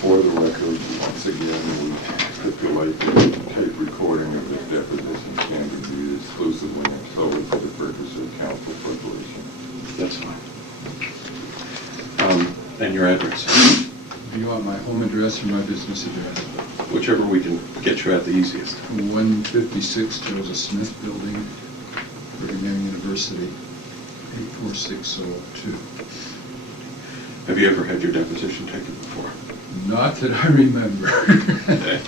For the record, once again, we stipulate that the tape recording of this deposition can be viewed exclusively and solely for the purpose of counsel preparation. That's fine. And your address? Do you want my home address or my business address? Whichever we can get you at the easiest. 156 Joseph Smith Building, Brigham Young University, 84602. Have you ever had your deposition taken before? Not that I remember. Okay.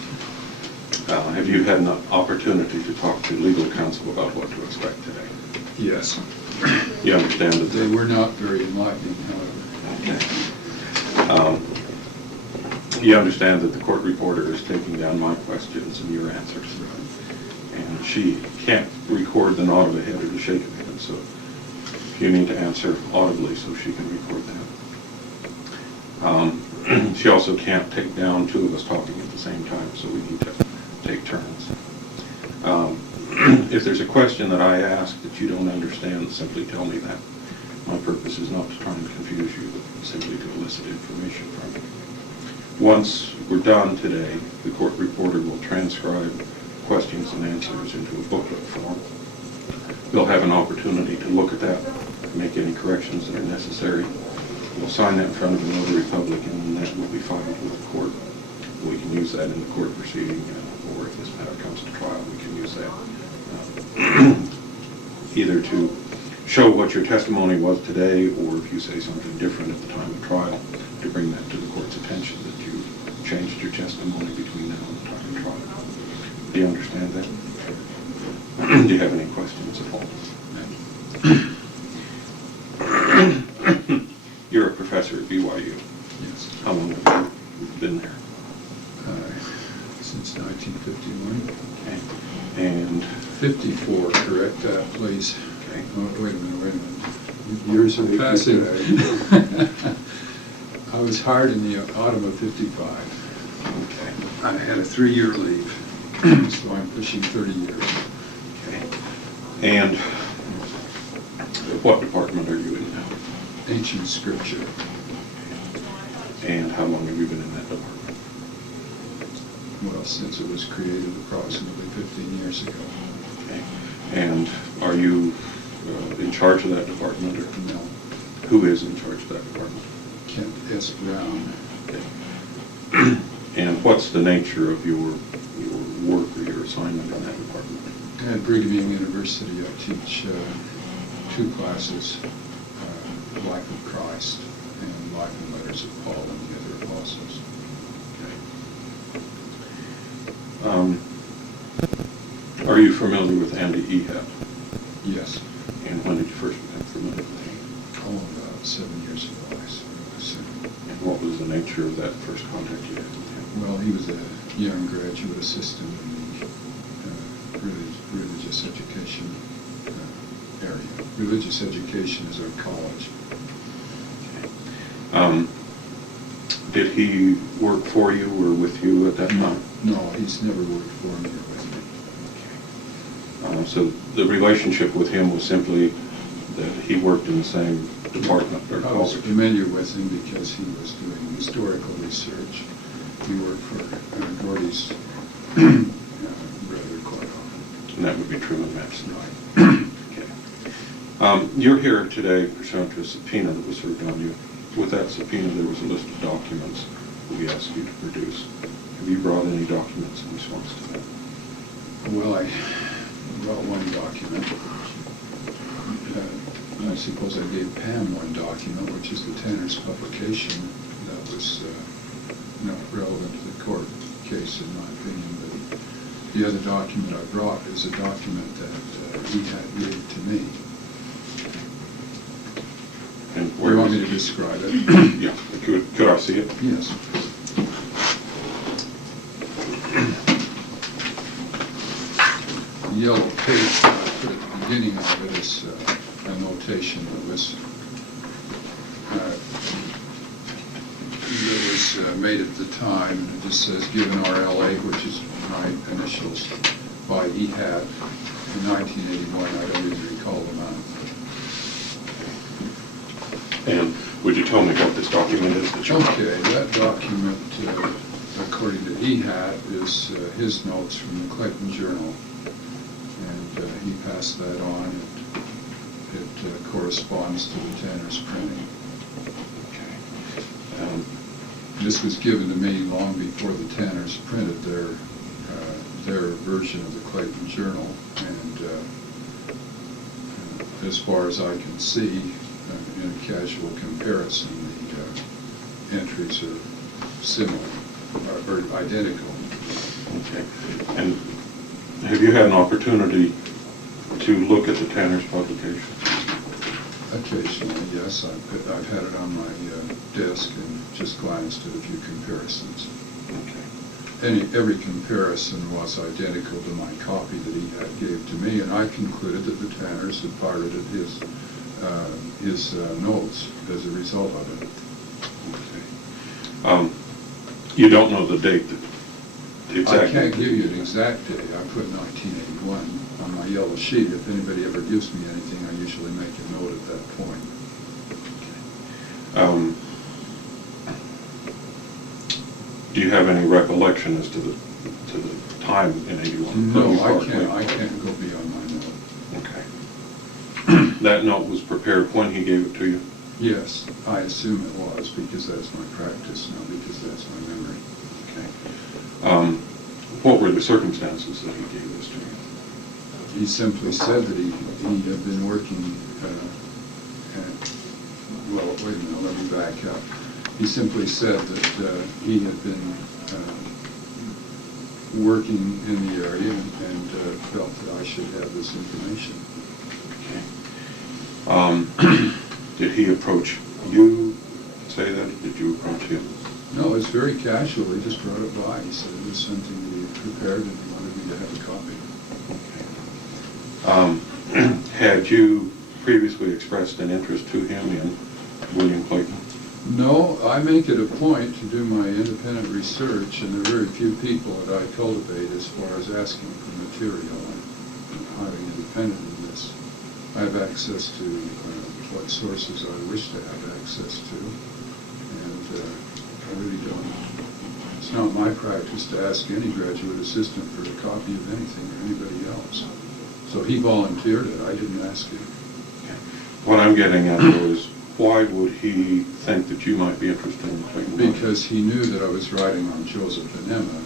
Have you had an opportunity to talk to legal counsel about what to expect today? Yes. You understand that They were not very enlightening, however. Okay. You understand that the court reporter is taking down my questions and your answers. And she can't record the nod of a head or the shake of a head, so you need to answer audibly so she can record that. She also can't take down two of us talking at the same time, so we need to take turns. If there's a question that I ask that you don't understand, simply tell me that. My purpose is not to try and confuse you, but simply to elicit information from you. Once we're done today, the court reporter will transcribe questions and answers into a booklet form. They'll have an opportunity to look at that, make any corrections that are necessary. We'll sign that in front of the notary public, and that will be filed with the court. We can use that in the court proceeding, or if this matter comes to trial, we can use that either to show what your testimony was today, or if you say something different at the time of trial, to bring that to the court's attention that you changed your testimony between now and the time of trial. Do you understand that? Do you have any questions at all? You're a professor at BYU. Yes. How long have you been there? Since 1951. Okay. And 54, correct that, please. okay. Oh, wait a minute. Years are passing. I was hired in the autumn of 55. Okay. I had a 3-year leave, so I'm pushing 30 years. Okay. And what department are you in now? Ancient scripture. And how long have you been in that department? Well, since it was created approximately 15 years ago. Okay. And are you in charge of that department? Or No. who is in charge of that department? Kent S. Brown. Okay. And what's the nature of your work or your assignment in that department? At Brigham Young University, I teach 2 classes, Life of Christ and Life and Letters of Paul and the other apostles. Okay. Are you familiar with Andrew Ehat? Yes. And when did you first become familiar with him? Oh, about 7 years ago, I suppose. And what was the nature of that first contact you had with him? Well, he was a young graduate assistant in the religious education area. Religious education is our college. Okay. Did he work for you or with you at that time? No, he's never worked for me or with me. Okay. So the relationship with him was simply that he worked in the same department or I was college? familiar with him because he was doing historical research. He worked for Gordy's brother quite often. And that would be Truman Madison. Right. Okay. You're here today pursuant to a subpoena that was served on you. With that subpoena, there was a list of documents that we asked you to produce. Have you brought any documents in response to that? Well, I brought one document. I suppose I gave Pam one document, which is the Tanner's publication. That was not relevant to the court case, in my opinion. But the other document I brought is a document that he had gave to me. And Do where you want is me it? to describe it? Yeah. Could I see it? Yes. The yellow page that I put at the beginning of it is a notation that was made at the time. It just says, given RLA, which is my initials, by Ehat in 1981. I don't even recall the month. And would you tell me what this document is that you're... Okay, that document according to Ehat, is his notes from the Clayton Journal. And he passed that on. It corresponds to the Tanner's printing. Okay. This was given to me long before the Tanners printed their version of the Clayton Journal, and as far as I can see, in a casual comparison, the entries are similar, or identical. Okay. And have you had an opportunity to look at the Tanner's publications? Occasionally, yes. I've had it on my desk and just glanced at a few comparisons. Okay. Every comparison was identical to my copy that he had gave to me, and I concluded that the Tanners had pirated his notes as a result of it. Okay. You don't know the date, the exact I can't date? give you an exact date. I put 1981 on my yellow sheet. If anybody ever gives me anything, I usually make a note at that point. Do you have any recollection as to the time in 81? No, I can't go beyond my note. Okay. That note was prepared when he gave it to you? Yes, I assume it was, because that's my practice now, because that's my memory. Okay. What were the circumstances that he gave this to you? He simply said that he had been working well, wait a minute, let me back up. He simply said that he had been working in the area and felt that I should have this information. Okay. Did he approach you, say that? Did you approach him? No, it was very casual. He just brought it by. He said it was something that he had prepared and he wanted me to have a copy. Okay. Had you previously expressed an interest to him in William Clayton? No, I make it a point to do my independent research, and there are very few people that I cultivate as far as asking for material. I'm highly independent in this. I have access to what sources I wish to have access to, and I really don't. It's not my practice to ask any graduate assistant for a copy of anything or anybody else. So he volunteered it. I didn't ask him. What I'm getting at, though, is why would he think that you might be interested in Clayton? Because he knew that I was writing on Joseph and Emma.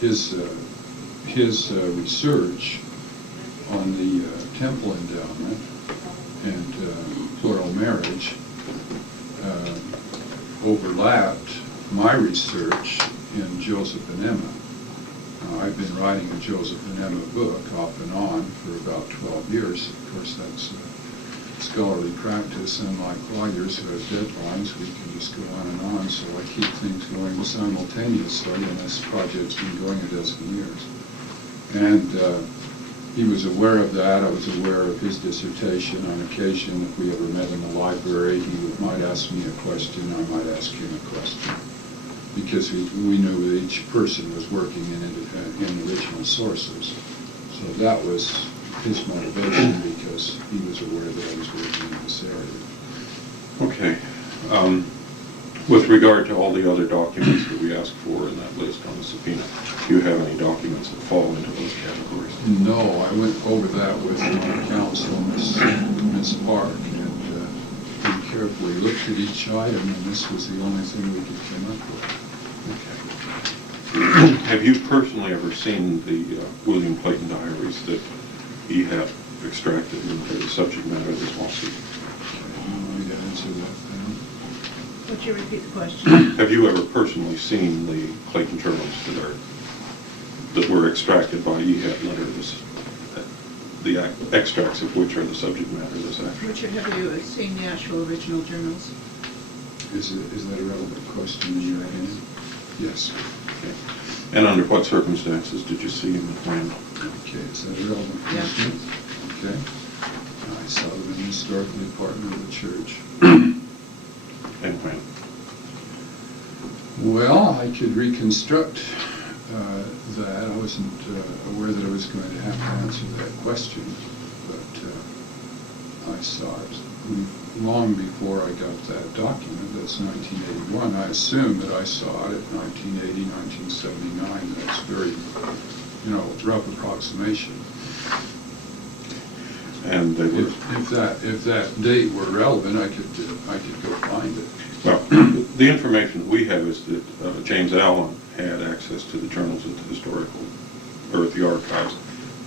His research on the temple endowment and plural marriage overlapped my research in Joseph and Emma. I've been writing a Joseph and Emma book off and on for about 12 years. Of course, that's scholarly practice. Unlike lawyers who have deadlines, we can just go on and on. So I keep things going simultaneously, and this project's been going a dozen years. And he was aware of that. I was aware of his dissertation. On occasion, if we ever met in the library, he might ask me a question, I might ask him a question. Because we knew that each person was working in original sources. So that was his motivation, because he was aware that I was working in this area. Okay. With regard to all the other documents that we asked for in that list on the subpoena, do you have any documents that fall into those categories? No, I went over that with my counsel, Miss Park, and we carefully looked at each item, and this was the only thing we could come up with. Okay. Have you personally ever seen the William Clayton diaries that he had extracted into the subject matter of this lawsuit? Okay, you want me to answer that then? Would you repeat the question? Have you ever personally seen the Clayton journals that were extracted by Ehat letters, the extracts of which are the subject matter of this action? Richard, have you seen the actual original journals? Is that a relevant question in your opinion? Yes. Okay. And under what circumstances did you see him and when? Okay, is that a relevant question? Yeah. Okay. I saw them in the historical department of the church. And when? Well, I could reconstruct that. I wasn't aware that I was going to have to answer that question, but I saw it long before I got that document. That's 1981. I assume that I saw it at 1980, 1979. That's very, rough approximation. And they were... If that date were relevant, I could go find it. Well, the information we have is that James Allen had access to the journals at the historical, or at the archives,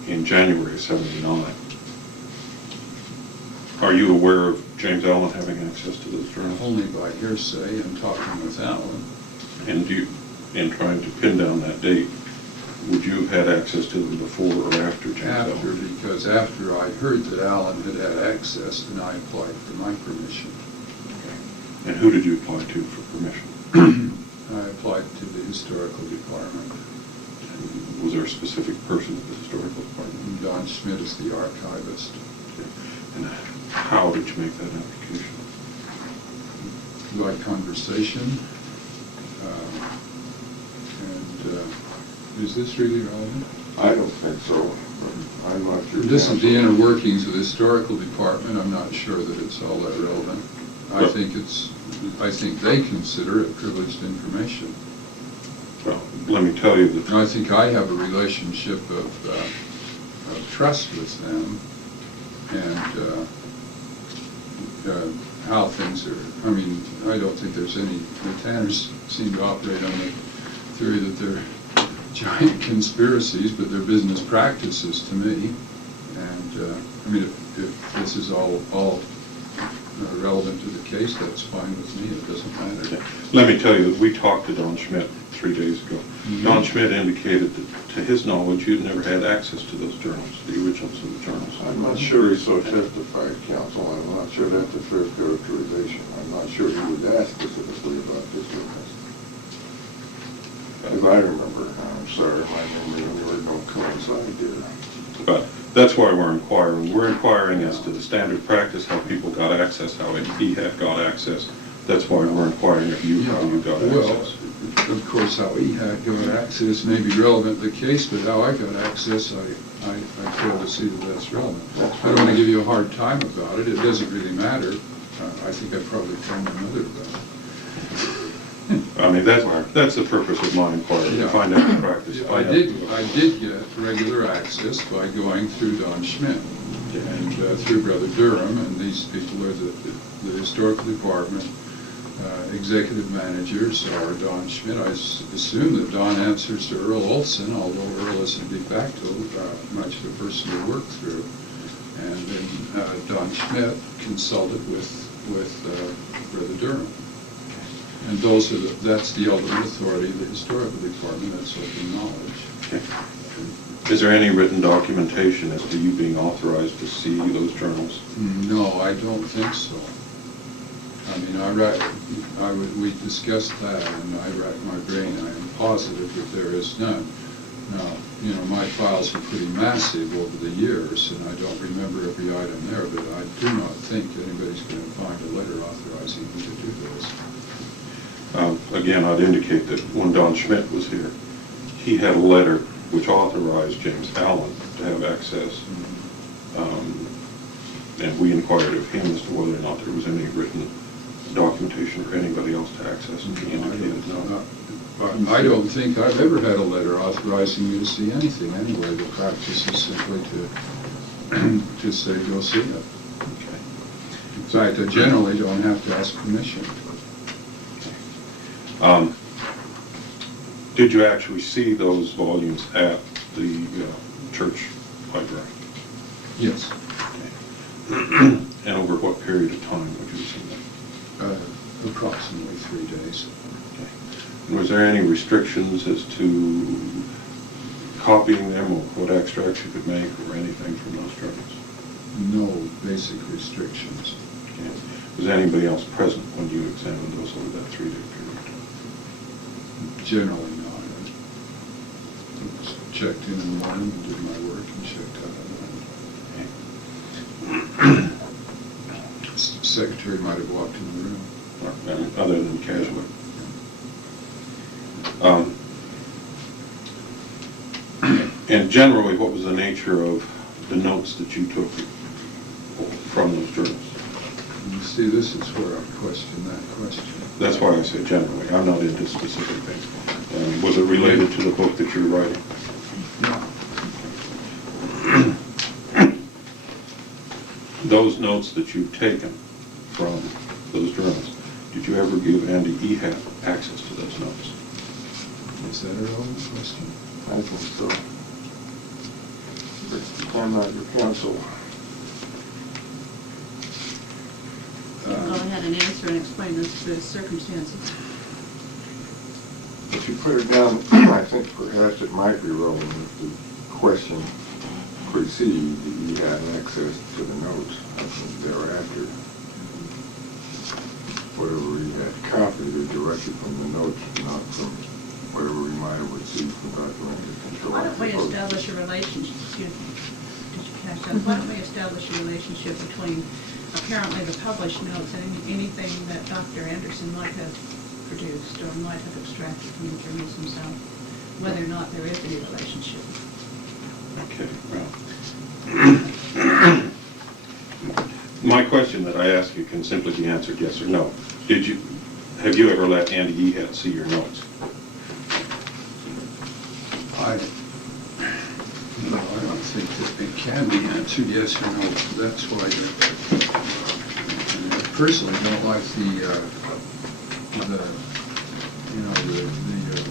in January of '79. Are you aware of James Allen having access to those journals? Only by hearsay and talking with Allen. And in trying to pin down that date, would you have had access to them before or after James Allen? Because after I heard that Allen had access, then I applied for my permission. And who did you apply to for permission? I applied to the historical department. And was there a specific person at the historical department? Don Schmidt is the archivist. Okay. And how did you make that application? By conversation. Is this really relevant? I don't think so. I'm not sure. This is the inner workings of the historical department. I'm not sure that it's all that relevant. I think they consider it privileged information. Well, let me tell you that... I think I have a relationship of trust with them, and how things are. I mean, I don't think there's any. The Tanners seem to operate on the theory that they're giant conspiracies, but they're business practices to me. And I mean, if this is all relevant to the case, that's fine with me. It doesn't matter. Okay. Let me tell you that we talked to Don Schmidt 3 days ago. Mm-hmm. Don Schmidt indicated that, to his knowledge, you'd never had access to those journals, the originals of the journals. I'm not sure he so testified, counsel. I'm not sure that's a fair characterization. I'm not sure he would ask specifically about this witness. As I remember, I'm sorry, my memory don't coincide here. But that's why we're inquiring. We're inquiring as to the standard practice, how people got access, how he had got access. That's why we're inquiring of you, how you got access. Well, of course, how he had got access may be relevant to the case, but how I got access, I fail to see that that's relevant. I don't want to give you a hard time about it. It doesn't really matter. I think I probably told my mother about it. I mean, that's the purpose of my inquiry, to find out the practice. I did get regular access by going through Don Schmidt and through Brother Durham, and these people are the historical department executive managers are Don Schmidt. I assume that Don answers to Earl Olson, although Earl is de facto much the person to work through. And then Don Schmidt consulted with Brother Durham. And that's the ultimate authority of the historical department. That's open knowledge. Okay. Is there any written documentation as to you being authorized to see those journals? No, I don't think so. I mean, we discussed that, and I racked my brain. I am positive that there is none. Now, my files are pretty massive over the years, and I don't remember every item there, but I do not think anybody's going to find a letter authorizing me to do this. Again, I'd indicate that when Don Schmidt was here, he had a letter which authorized James Allen to have access. And we inquired of him as to whether or not there was any written documentation for anybody else to access. And he indicated no. I don't think I've ever had a letter authorizing me to see anything anyway. The practice is simply to say, go see it. Okay. In fact, I generally don't have to ask permission. Did you actually see those volumes at the church library? Yes. Okay. And over what period of time would you have seen them? Approximately 3 days. Okay. And was there any restrictions as to copying them or what extracts you could make or anything from those journals? No basic restrictions. Okay. Was anybody else present when you examined those over that 3-day period? Generally not. I just checked in the morning and did my work and checked out at night. The secretary might have walked in the room. Other than casually. And generally, what was the nature of the notes that you took from those journals? See, this is where I question that question. That's why I say generally. I'm not into specific things. Was it related to the book that you're writing? No. Those notes that you've taken from those journals, did you ever give Andy Ehat access to those notes? Is that a relevant question? I think so. I'm not your counsel. Go ahead and answer and explain the circumstances. If you put it down, I think perhaps it might be relevant if the question precedes that you had access to the notes. I think thereafter, whatever he had copied or directed from the notes, not from whatever he might have received from documentary control. Why don't we establish a relationship, excuse me, did you catch that? Why don't we establish a relationship between apparently the published notes and anything that Dr. Anderson might have produced or might have extracted from the journals himself, whether or not there is any relationship. Okay, well. My question that I ask you can simply be answered yes or no. Have you ever let Andy Ehat see your notes? I don't think that it can be answered yes or no. That's why I personally don't like the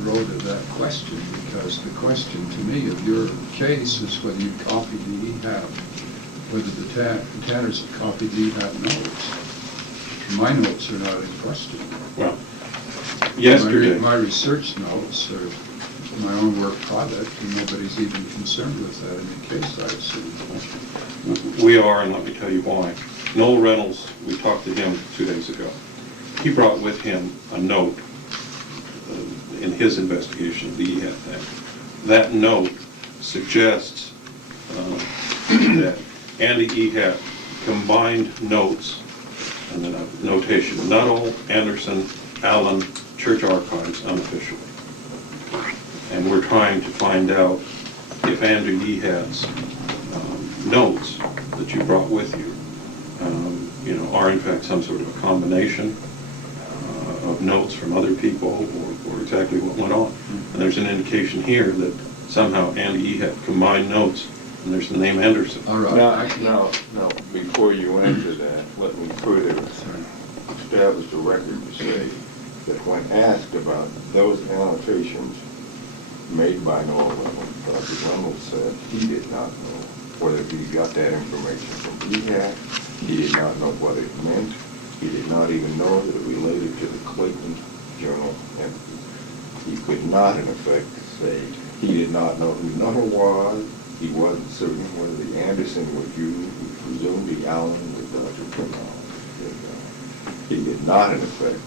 road of that question, because the question to me of your case is whether you copied the Ehat, whether the Tanners have copied the Ehat notes. My notes are not in question. Well, yesterday. My research notes are my own work product, and nobody's even concerned with that in the case I've seen. We are, and let me tell you why. Noel Reynolds, we talked to him 2 days ago. He brought with him a note in his investigation of the Ehat thing. That note suggests that Andy Ehat combined notes, and then a notation, Nuttall, Anderson, Allen, Church Archives, unofficially. And we're trying to find out if Andrew Ehat's notes that you brought with you, are in fact some sort of a combination of notes from other people, or exactly what went on. And there's an indication here that somehow Andy Ehat combined notes, and there's the name Anderson. All right. No. Before you answer that, let me further establish the record to say that when asked about those annotations made by Noel Reynolds, Dr. Reynolds said he did not know whether he got that information from Ehat. He did not know what it meant. He did not even know that it related to the Clayton journal entity. He could not, in effect, say he did not know who Nuttall was. He wasn't certain whether the Anderson was you. He presumed the Allen was Dr. Reynolds. He did not, in effect,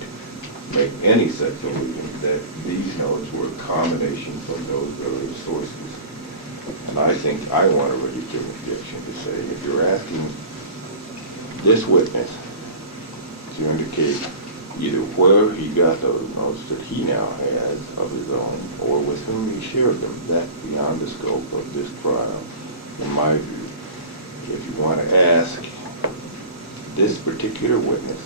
make any such allusion that these notes were a combination from those earlier sources. And I think I want to register an objection to say, if you're asking this witness to indicate either where he got those notes that he now has of his own, or with whom he shared them, that's beyond the scope of this trial, in my view. If you want to ask this particular witness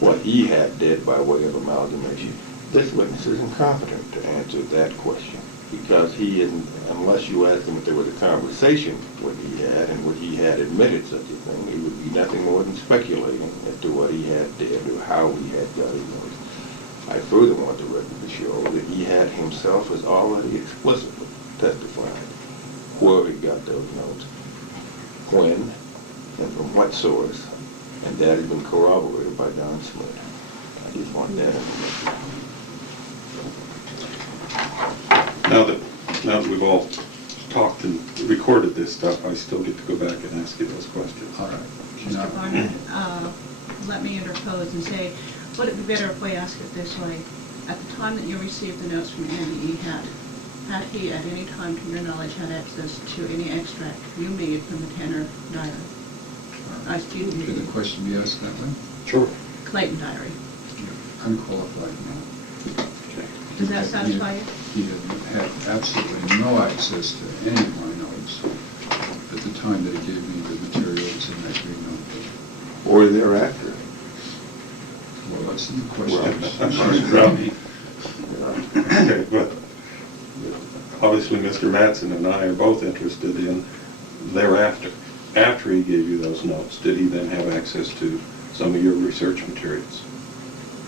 what Ehat did by way of amalgamation, this witness is incompetent to answer that question, because he isn't, unless you ask him if there was a conversation with Ehat and would Ehat admitted such a thing, he would be nothing more than speculating as to what Ehat did or how Ehat got his notes. I further want the record to show that Ehat himself has already explicitly testified where he got those notes, when, and from what source, and that has been corroborated by Don Smith. I just want that information. Now that we've all talked and recorded this stuff, I still get to go back and ask you those questions. All right. Mr. Barnett, let me interpose and say, would it be better if we ask it this way? At the time that you received the notes from Andy Ehat, had he at any time, to your knowledge, had access to any extract you made from the Tanner diary? Could the question be asked that way? Sure. Clayton diary. Unqualified, no. Okay. Does that satisfy you? He had absolutely no access to any of my notes at the time that he gave me the materials in that green notebook. Or thereafter. wasn't the question. Okay, but obviously Mr. Mattson and I are both interested in thereafter. After he gave you those notes, did he then have access to some of your research materials?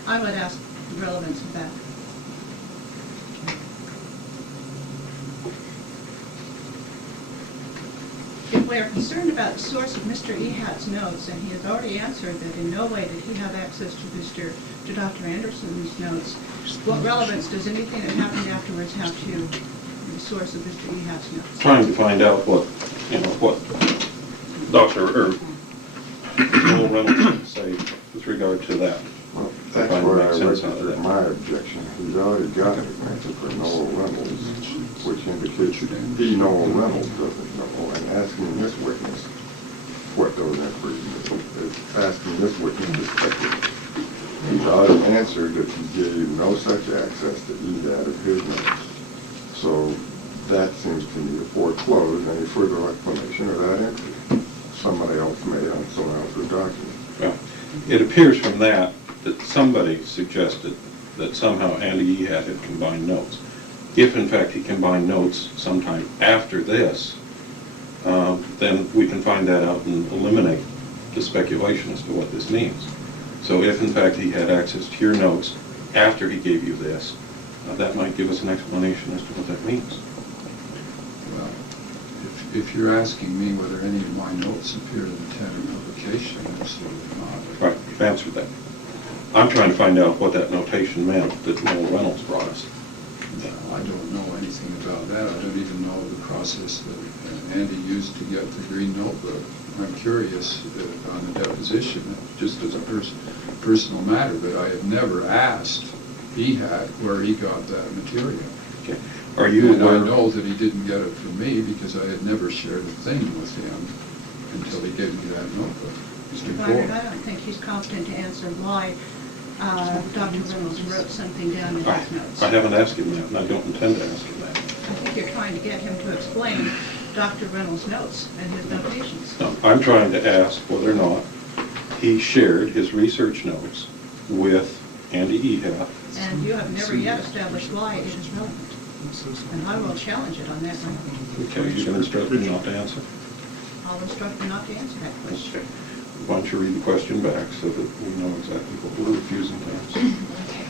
I would ask the relevance of that. If we are concerned about the source of Mr. Ehat's notes, and he has already answered that in no way did he have access to Dr. Anderson's notes, what relevance does anything that happened afterwards have to the source of Mr. Ehat's notes? Trying to find out what Dr. Noel Reynolds had to say with regard to that. Well, Trying that's to where make I sense out of registered that. my objection. He's already got an answer for Noel Reynolds, which indicates he, Noel Reynolds, doesn't know, and asking this witness what those entries mean is asking this witness to speculate. He's already answered that he gave no such access to Ehat of his notes. So that seems to me to foreclose any further explanation of that entry. Somebody else made on someone else's document. Well, it appears from that somebody suggested that somehow Andy Ehat had combined notes. If in fact he combined notes sometime after this, then we can find that out and eliminate the speculation as to what this means. So if in fact he had access to your notes after he gave you this, that might give us an explanation as to what that means. Well, if you're asking me whether any of my notes appeared in the Tanner publication, absolutely not. Right, you've answered that. I'm trying to find out what that notation meant that Noel Reynolds brought us. I don't know anything about that. I don't even know the process that Andy used to get the green notebook. I'm curious on the deposition, just as a personal matter, but I have never asked Ehat where he got that material. Okay. Are you And aware? I know that he didn't get it from me because I had never shared a thing with him until he gave me that notebook. Mr. Byron, I don't think he's competent to answer why Dr. Reynolds wrote something down in his notes. I haven't asked him that, and I don't intend to ask him that. I think you're trying to get him to explain Dr. Reynolds' notes and his notations. No, I'm trying to ask whether or not he shared his research notes with Andy Ehat. And you have never yet established why it is relevant. And I will challenge it on that one. Okay, you can instruct me not to answer. I'll instruct you not to answer that question. Okay. Why don't you read the question back so that we know exactly what we're refusing to answer. Okay,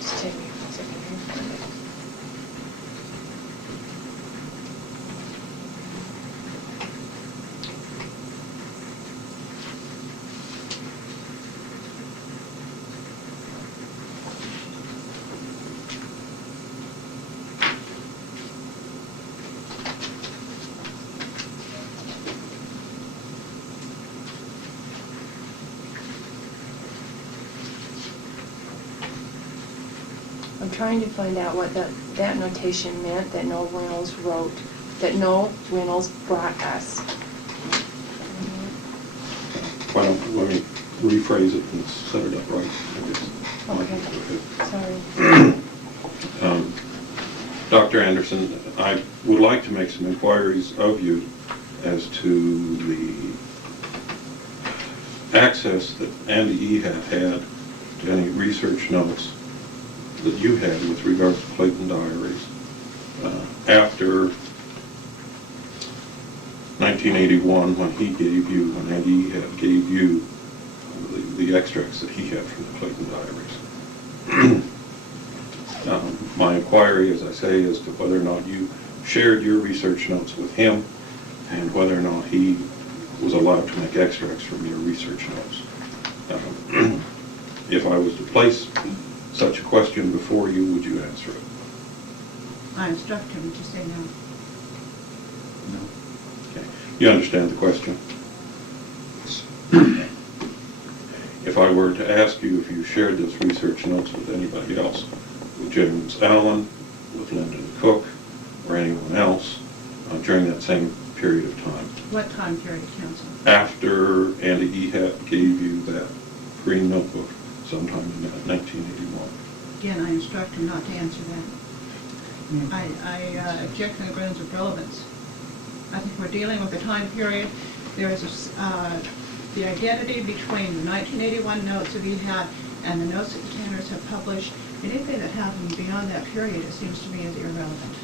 just take me a second here. I'm trying to find out what that notation meant that Noel Reynolds wrote, that Noel Reynolds brought us. Why don't, let me rephrase it and set it up right. I guess. Okay, sorry. Dr. Anderson, I would like to make some inquiries of you as to the access that Andy Ehat had to any research notes that you had with regard to Clayton diaries after 1981, when he gave you, when Andy Ehat gave you the extracts that he had from the Clayton diaries. My inquiry, as I say, is to whether or not you shared your research notes with him and whether or not he was allowed to make extracts from your research notes. If I was to place such a question before you, would you answer it? I instruct him to say no. No. Okay. You understand the question? If I were to ask you if you shared those research notes with anybody else, with James Allen, with Lyndon Cook, or anyone else during that same period of time, What time period, counsel? after Andy Ehat gave you that green notebook sometime in 1981. Again, I instruct him not to answer that. I object on the grounds of relevance. I think we're dealing with a time period. There is the identity between the 1981 notes of Ehat and the notes that the Tanners have published, anything that happened beyond that period, it seems to me, is irrelevant.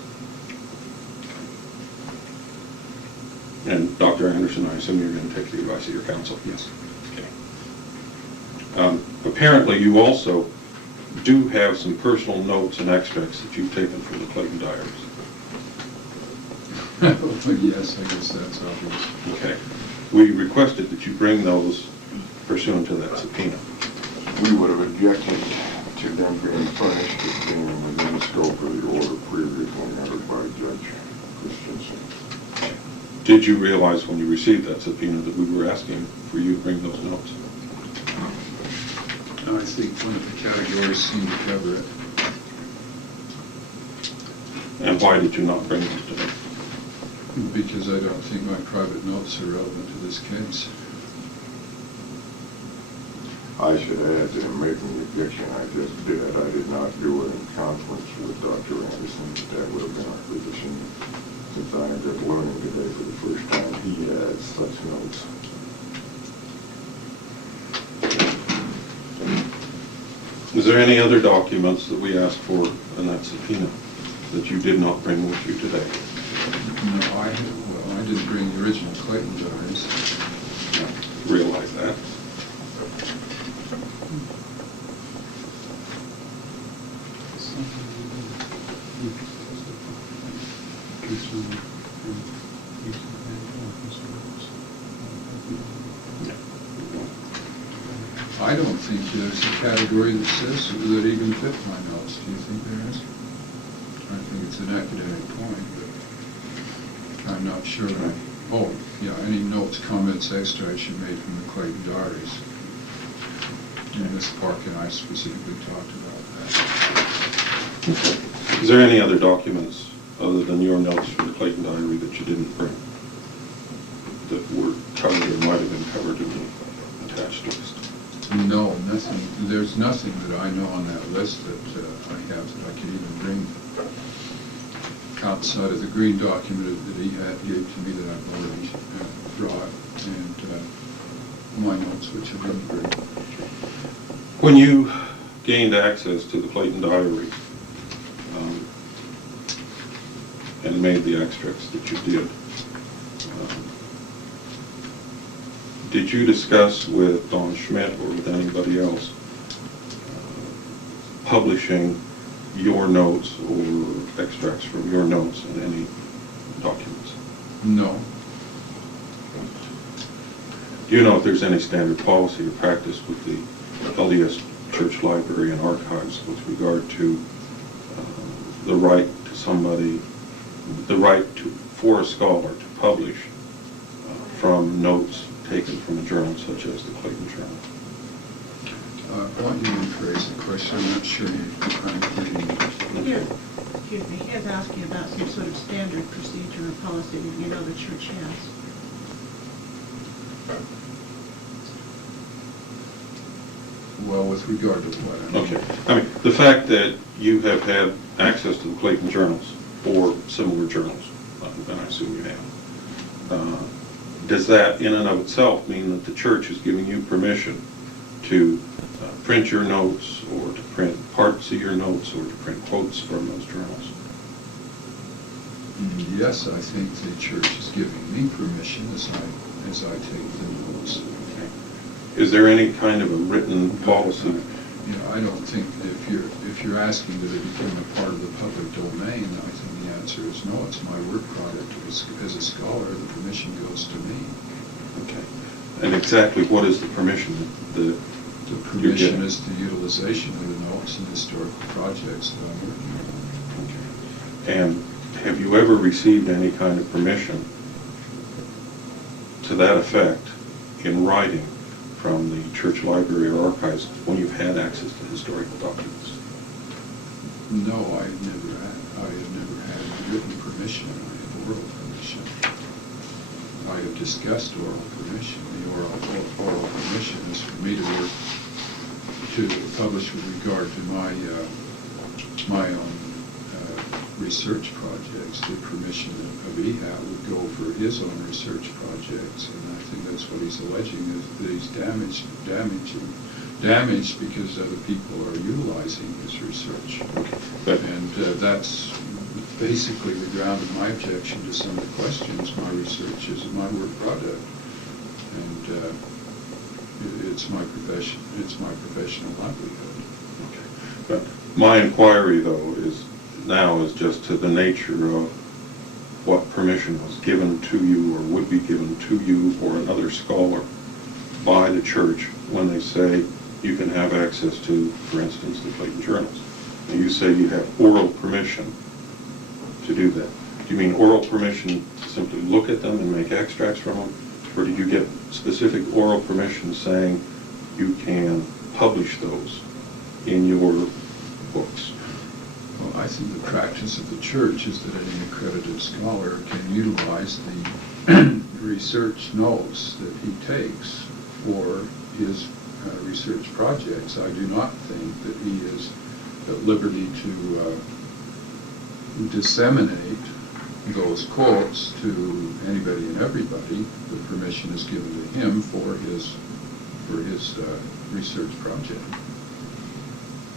And Dr. Anderson, I assume you're going to take the advice of your counsel? Yes. Okay. Apparently, you also do have some personal notes and extracts that you've taken from the Clayton diaries. Yes, I guess that's obvious. Okay. We requested that you bring those pursuant to that subpoena. We would have objected to them being furnished as being within the scope of the order previously entered by Judge Christensen. Did you realize when you received that subpoena that we were asking for you to bring those notes? I think one of the categories seemed to cover it. And why did you not bring them today? Because I don't think my private notes are relevant to this case. I should add that in making the objection I just did, I did not do it in conference with Dr. Anderson. That would have been our position, since I am just learning today for the first time he has such notes. Is there any other documents that we asked for in that subpoena that you did not bring with you today? No, I didn't bring the original Clayton diaries. Realize that. I don't think there's a category that says that even fit my notes. Do you think there is? I think it's an academic point, but I'm not sure. Oh, yeah, any notes, comments, extracts you made from the Clayton diaries. And Ms. Park and I specifically talked about that. Is there any other documents other than your notes from the Clayton diary that you didn't bring that were covered or might have been covered in the attached list? No, nothing. There's nothing that I know on that list that I have that I could even bring outside of the green document that he gave to me that I've already brought, and my notes, which I didn't bring. When you gained access to the Clayton diary and made the extracts that you did you discuss with Don Schmidt or with anybody else publishing your notes or extracts from your notes in any documents? No. Do you know if there's any standard policy or practice with the LDS Church Library and Archives with regard to the right to somebody, the right to, for a scholar to publish from notes taken from a journal such as the Clayton Journal? Why don't you rephrase the question? I'm not sure I'm getting Excuse me, he is asking about some sort of standard procedure or policy that you know the church has. Well, with regard to what? Okay. I mean, the fact that you have had access to the Clayton journals or similar journals, and I assume you have, does that in and of itself mean that the church is giving you permission to print your notes or to print parts of your notes or to print quotes from those journals? Yes, I think the church is giving me permission as I take the notes. Okay. Is there any kind of a written policy? You know, I don't think if you're asking that it become a part of the public domain, I think the answer is no. It's my work product. As a scholar, the permission goes to me. Okay. And exactly what is the permission that The permission is the utilization of the notes and historical projects that I'm working on. Okay. And have you ever received any kind of permission to that effect in writing from the church library or archives when you've had access to historical documents? No, I have never had written permission. I have oral permission. I have discussed oral permission. The oral permission is for me to work to publish with regard to my own research projects. The permission of Ehat would go for his own research projects, and I think that's what he's alleging, is that he's damaging damaged because other people are utilizing his research. And that's basically the ground of my objection to some of the questions. My research is my work product, and it's my profession. It's my professional livelihood. Okay. But my inquiry, though, is just to the nature of what permission was given to you or would be given to you or another scholar by the church when they say you can have access to, for instance, the Clayton Journals. And you say you have oral permission to do that. Do you mean oral permission to simply look at them and make extracts from them? Or did you get specific oral permission saying you can publish those in your books? Well, I think the practice of the church is that any accredited scholar can utilize the research notes that he takes for his research projects. I do not think that he is at liberty to disseminate those quotes to anybody and everybody. The permission is given to him for his research project.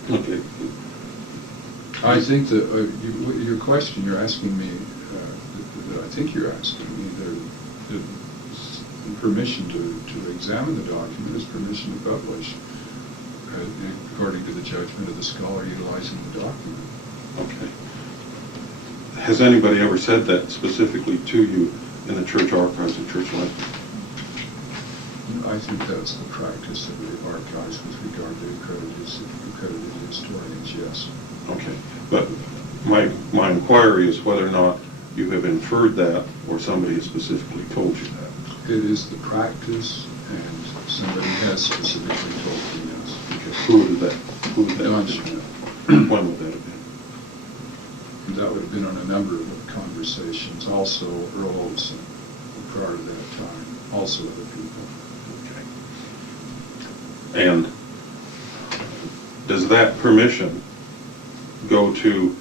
Okay. I think that your question you're asking me, that I think you're asking me, the permission to examine the document is permission to publish, according to the judgment of the scholar utilizing the document. Okay. Has anybody ever said that specifically to you in the church archives and church life? I think that's the practice of the archives with regard to accredited historians, yes. Okay. But my inquiry is whether or not you have inferred that or somebody has specifically told you that. It is the practice, and somebody has specifically told me yes. Okay. Who would that Don have Schmidt. been? When would that have been? That would have been on a number of conversations. Also, Earl Olson, prior to that time. Also other people. Okay. And does that permission go to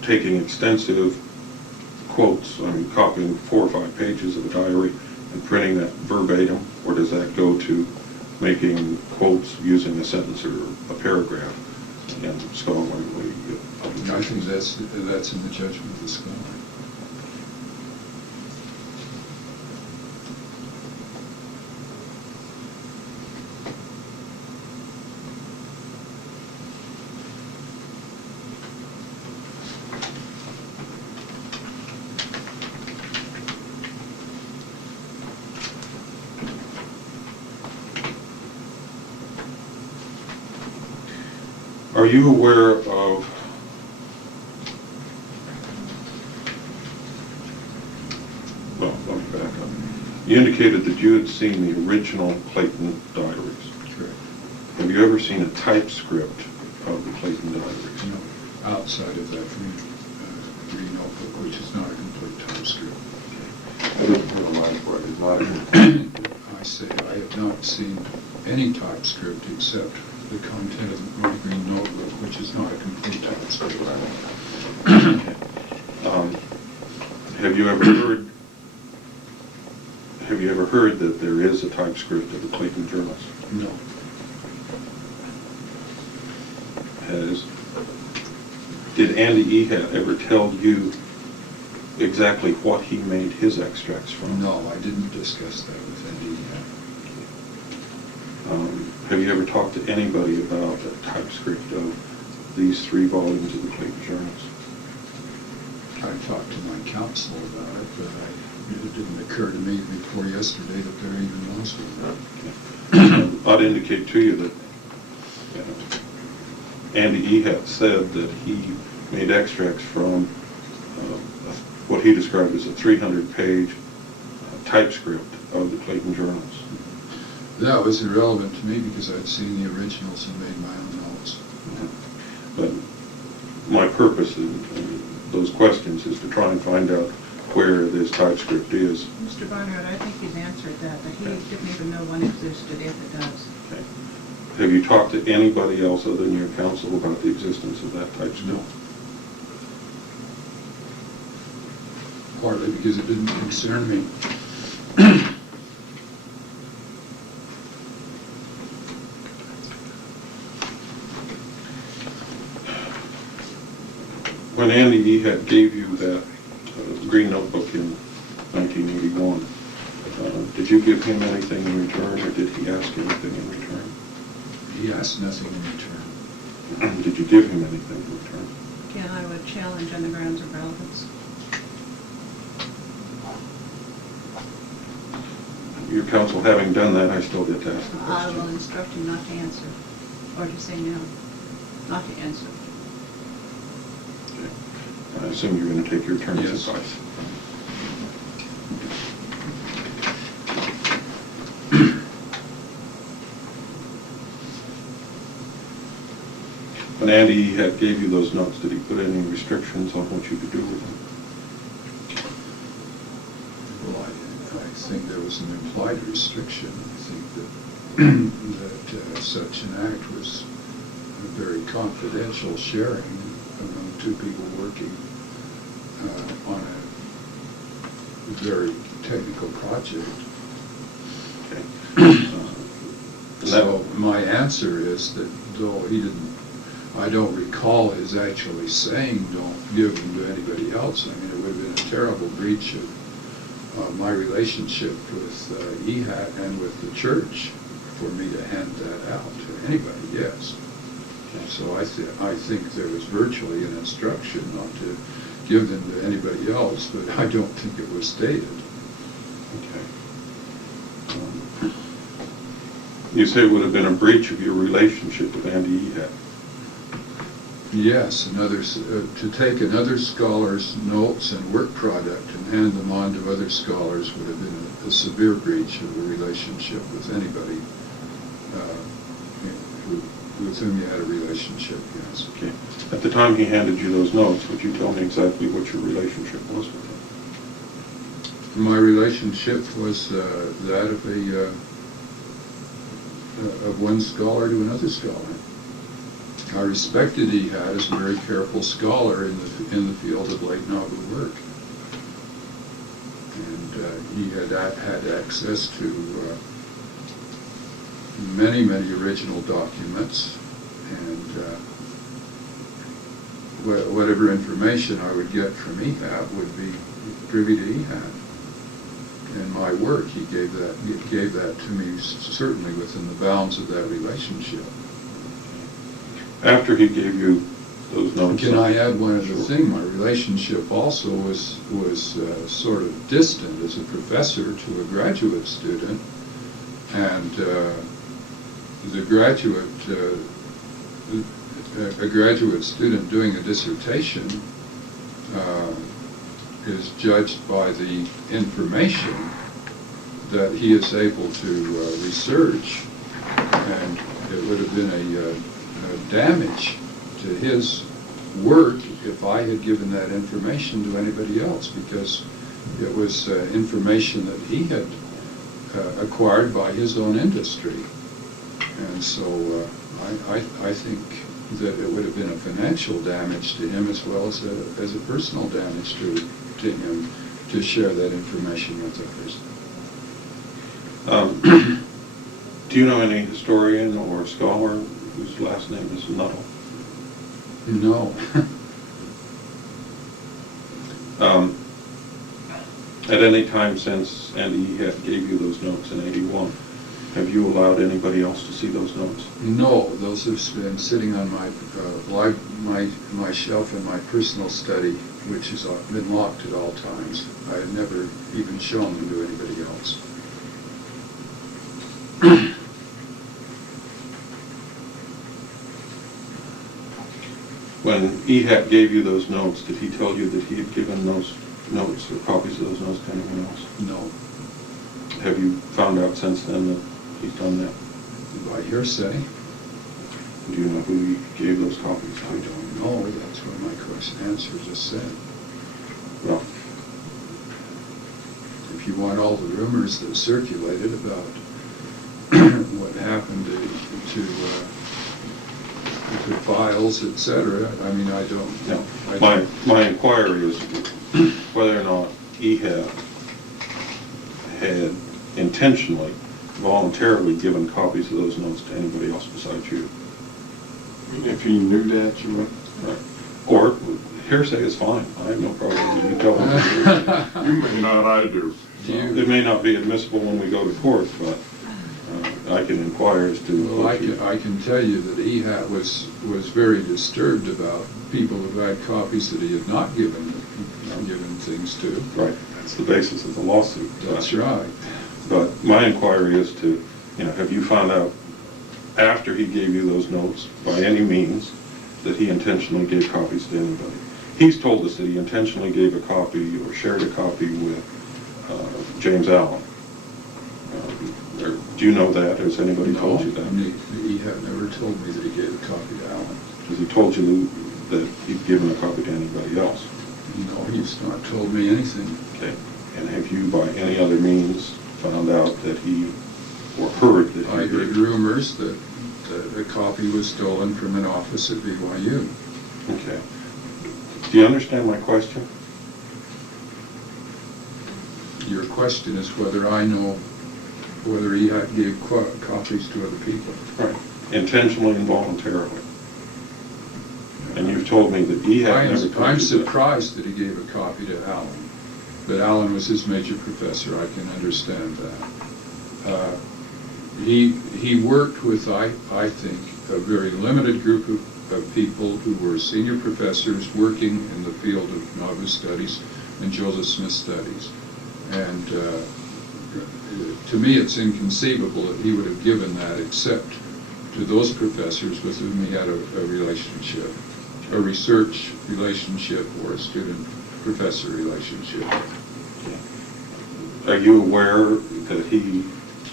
taking extensive quotes, copying 4 or 5 pages of a diary and printing that verbatim, or does that go to making quotes using a sentence or a paragraph in scholarly publications? I think that's in the judgment of the scholar. Are you aware of well, let me back up. You indicated that you had seen the original Clayton diaries. Correct. Have you ever seen a typescript of the Clayton diaries? No, outside of that green notebook, which is not a complete typescript. I didn't realize what it's not a I say I have not seen any typescript except the content of the green notebook, which is not a complete typescript. Have you ever heard that there is a typescript of the Clayton journals? No. Did Andy Ehat ever tell you exactly what he made his extracts from? No, I didn't discuss that with Andy Ehat. Have you ever talked to anybody about the typescript of these 3 volumes of the Clayton journals? I talked to my counsel about it, but it didn't occur to me before yesterday that there even was one. I'd indicate to you that Andy Ehat said that he made extracts from what he described as a 300-page typescript of the Clayton journals. That was irrelevant to me because I'd seen the originals and made my own notes. But my purpose in those questions is to try and find out where this typescript is. Mr. Barnard, I think he's answered that he didn't even know one existed, if it does. Okay. Have you talked to anybody else other than your counsel about the existence of that typescript? No. Partly because it didn't concern me. Andy Ehat gave you that green notebook in 1981, did you give him anything in return, or did he ask anything in return? He asked nothing in return. Did you give him anything in return? Again, I would challenge on the grounds of relevance. Your counsel, having done that, I still get to ask the I will question. instruct you not to answer, or to say no, not to answer. Okay. I assume you're going to take your attorney's Yes. advice. When Andy had gave you those notes, did he put any restrictions on what you could do with them? Well, I think there was an implied restriction. I think that such an act was a very confidential sharing among two people working on a very technical project. Okay. So my answer is that though he didn't, I don't recall his actually saying don't give them to anybody else. I mean, it would have been a terrible breach of my relationship with Ehat and with the church for me to hand that out to anybody, yes. And so I think there was virtually an instruction not to give them to anybody else, but I don't think it was stated. Okay. You say it would have been a breach of your relationship with Andy Ehat. Yes, to take another scholar's notes and work product and hand them on to other scholars would have been a severe breach of the relationship with anybody with whom you had a relationship, yes. Okay. At the time he handed you those notes, would you tell me exactly what your relationship was with him? My relationship was that of one scholar to another scholar. I respected Ehat as a very careful scholar in the field of late novel work, and he had access to many original documents, and whatever information I would get from Ehat would be privy to Ehat. And my work, he gave that to me certainly within the bounds of that relationship. After he gave you those notes... Can I add one other Sure. thing? My relationship also was sort of distant as a professor to a graduate student, and a graduate student doing a dissertation is judged by the information that he is able to research, and it would have been a damage to his work if I had given that information to anybody else, because it was information that he had acquired by his own industry. And so I think that it would have been a financial damage to him as well as a personal damage to him to share that information with others. Do you know any historian or scholar whose last name is Nuttall? No. At any time since Andy Ehat gave you those notes in '81, have you allowed anybody else to see those notes? No, those have been sitting on my shelf in my personal study, which has been locked at all times. I have never even shown them to anybody else. When Ehat gave you those notes, did he tell you that he had given those notes or copies of those notes to anyone else? No. Have you found out since then that he's done that? By hearsay? Do you know who he gave those copies I to? don't know. That's what my answer just said. Well, If you want all the rumors that circulated about what happened to files, etc., I mean, I don't know. my inquiry is whether or not Ehat had intentionally, voluntarily given copies of those notes to anybody else besides you. If he knew that, you mean? Right. Or Hearsay is fine. I have no problem with you telling me. You may not, I do. It may not be admissible when we go to court, but I can inquire as to Well, what you... I can tell you that Ehat was very disturbed about people who had copies that he had not given things to. Right, that's the basis of the lawsuit. That's right. But my inquiry is to, have you found out after he gave you those notes, by any means, that he intentionally gave copies to anybody? He's told us that he intentionally gave a copy or shared a copy with James Allen. Do you know that? Has anybody told you that? Ehat never told me that he gave a copy to Allen. Has he told you that he'd given a copy to anybody else? No, he's not told me anything. Okay. And have you, by any other means, found out that he, or heard that he... I heard rumors that a copy was stolen from an office at BYU. Okay. Do you understand my question? Your question is whether I know whether Ehat gave copies to other people. Right. Intentionally and voluntarily. And you've told me that Ehat never told you I'm that. surprised that he gave a copy to Allen. But Allen was his major professor, I can understand that. He worked with, I think, a very limited group of people who were senior professors working in the field of novice studies and Joseph Smith studies. And to me, it's inconceivable that he would have given that except to those professors with whom he had a relationship, a research relationship or a student-professor relationship. Are you aware that he...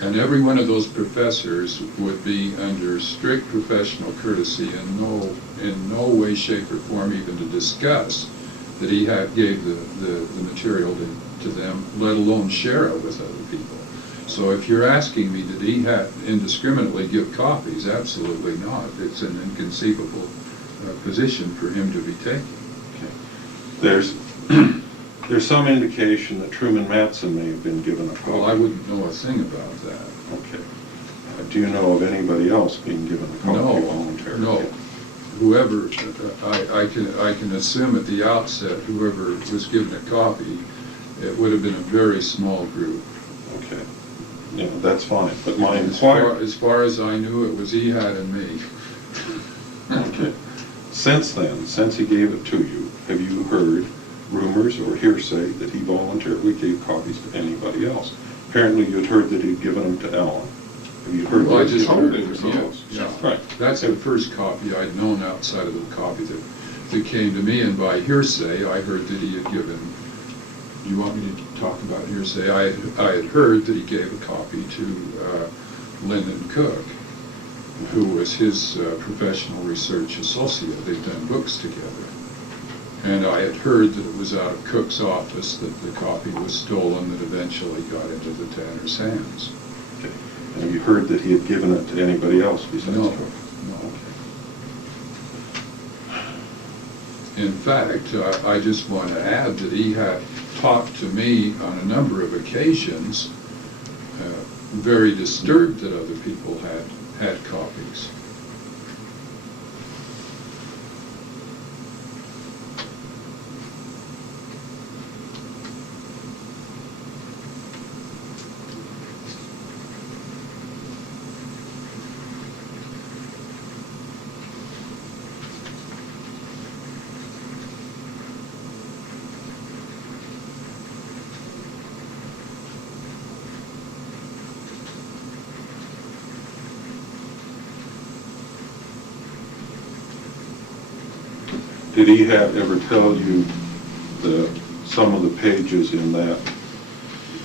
And every one of those professors would be under strict professional courtesy and in no way, shape, or form even to discuss that he gave the material to them, let alone share it with other people. So if you're asking me did he indiscriminately give copies, absolutely not. It's an inconceivable position for him to be taking. Okay. There's some indication that Truman Matson may have been given a copy. Well, I wouldn't know a thing about that. Okay. Do you know of anybody else being given a copy voluntarily? No. Whoever, I can assume at the outset, whoever was given a copy, it would have been a very small group. Okay. Yeah, that's fine. But my As far as I knew, it was Ehat and me. Okay. Since then, since he gave it to you, have you heard rumors or hearsay that he voluntarily gave copies to anybody else? Apparently you'd heard that he'd given them to Allen. Have you heard Well, I that? just heard it. yourselves? Yeah. Right. That's the first copy I'd known outside of the copy that came to me, and by hearsay, I heard that he had given. Do you want me to talk about hearsay? I had heard that he gave a copy to Lyndon Cook, who was his professional research associate. They'd done books together. And I had heard that it was out of Cook's office that the copy was stolen that eventually got into the Tanner's hands. Okay. And have you heard that he had given it to anybody else besides No, Cook? no. In fact, I just want to add that he had talked to me on a number of occasions, very disturbed that other people had copies. Did he ever tell you some of the pages in that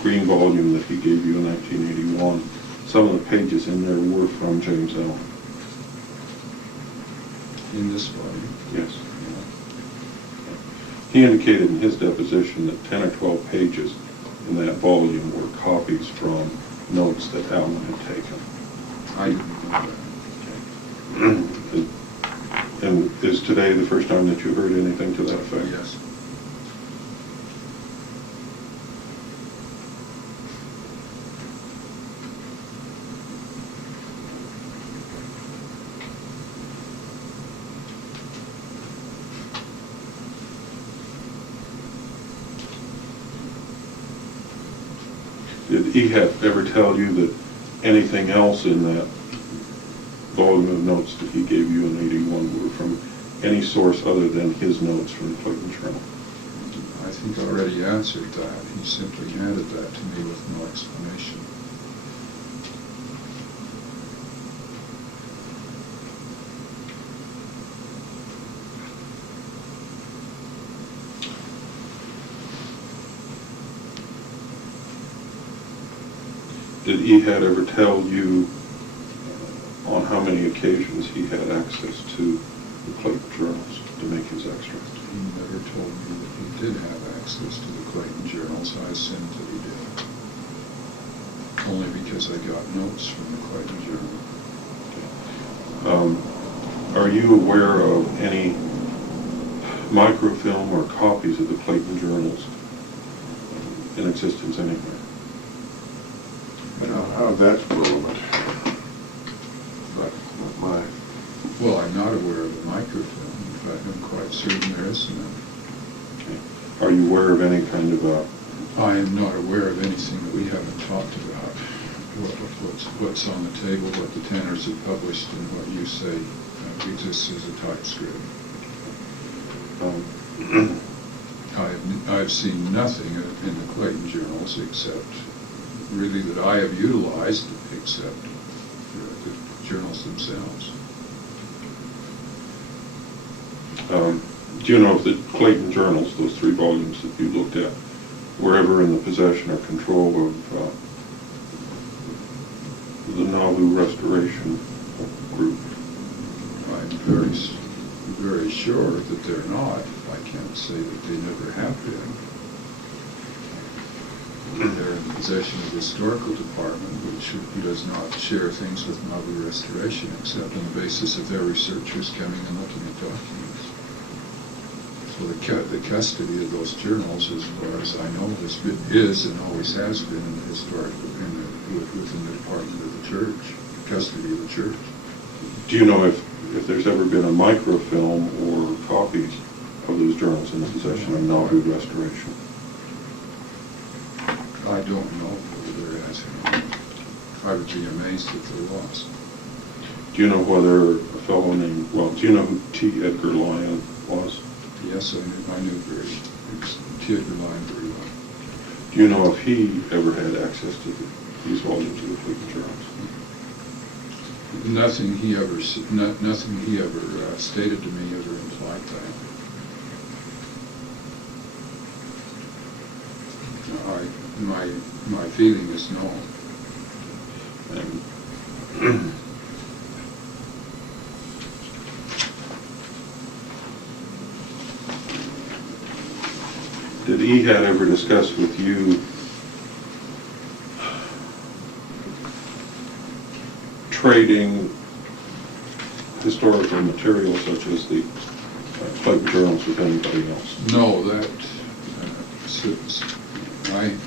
green volume that he gave you in 1981, some of the pages in there were from James Allen? In this volume? Yes. He indicated in his deposition that 10 or 12 pages in that volume were copies from notes that Allen had taken. I didn't know that. And is today the first time that you heard anything to that effect? Yes. Did Ehat ever tell you that anything else in that volume of notes that he gave you in 81 were from any source other than his notes from the Clayton Journal? I think I already answered that. He simply handed that to me with no explanation. Did Ehat ever tell you on how many occasions he had access to the Clayton journals to make his extract? He never told me that he did have access to the Clayton journals. I assumed that he did. Only because I got notes from the Clayton journal. Are you aware of any microfilm or copies of the Clayton journals in existence anywhere? How that's relevant. But my, Well, I'm not aware of a microfilm. In fact, I'm quite certain there is none. Okay. Are you aware of any kind of I am not aware of anything that we haven't talked about. What's on the table, what the tenors have published, and what you say exists as a typescript. I've seen nothing in the Clayton journals except really that I have utilized, except the journals themselves. do you know if the Clayton journals, those 3 volumes that you looked at, were ever in the possession or control of the Nauvoo Restoration Group? I'm very sure that they're not. I can't say that they never have been. They're in the possession of the historical department, which does not share things with Nauvoo Restoration except on the basis of their researchers coming and looking at documents. So the custody of those journals, as far as I know, is and always has been in the historical, within the department of the church, custody of the church. Do you know if there's ever been a microfilm or copies of those journals in the possession of Nauvoo Restoration? I don't know whether there has any. I would be amazed if there was. Do you know whether a fellow named, well, do you know who T. Edgar Lyon was? Yes, I knew T. Edgar Lyon very well. Do you know if he ever had access to these volumes of the Clayton journals? Nothing he ever stated to me ever implied that. My feeling is no. And did Ehat ever discuss with you trading historical material such as the Clayton journals with anybody else? No, that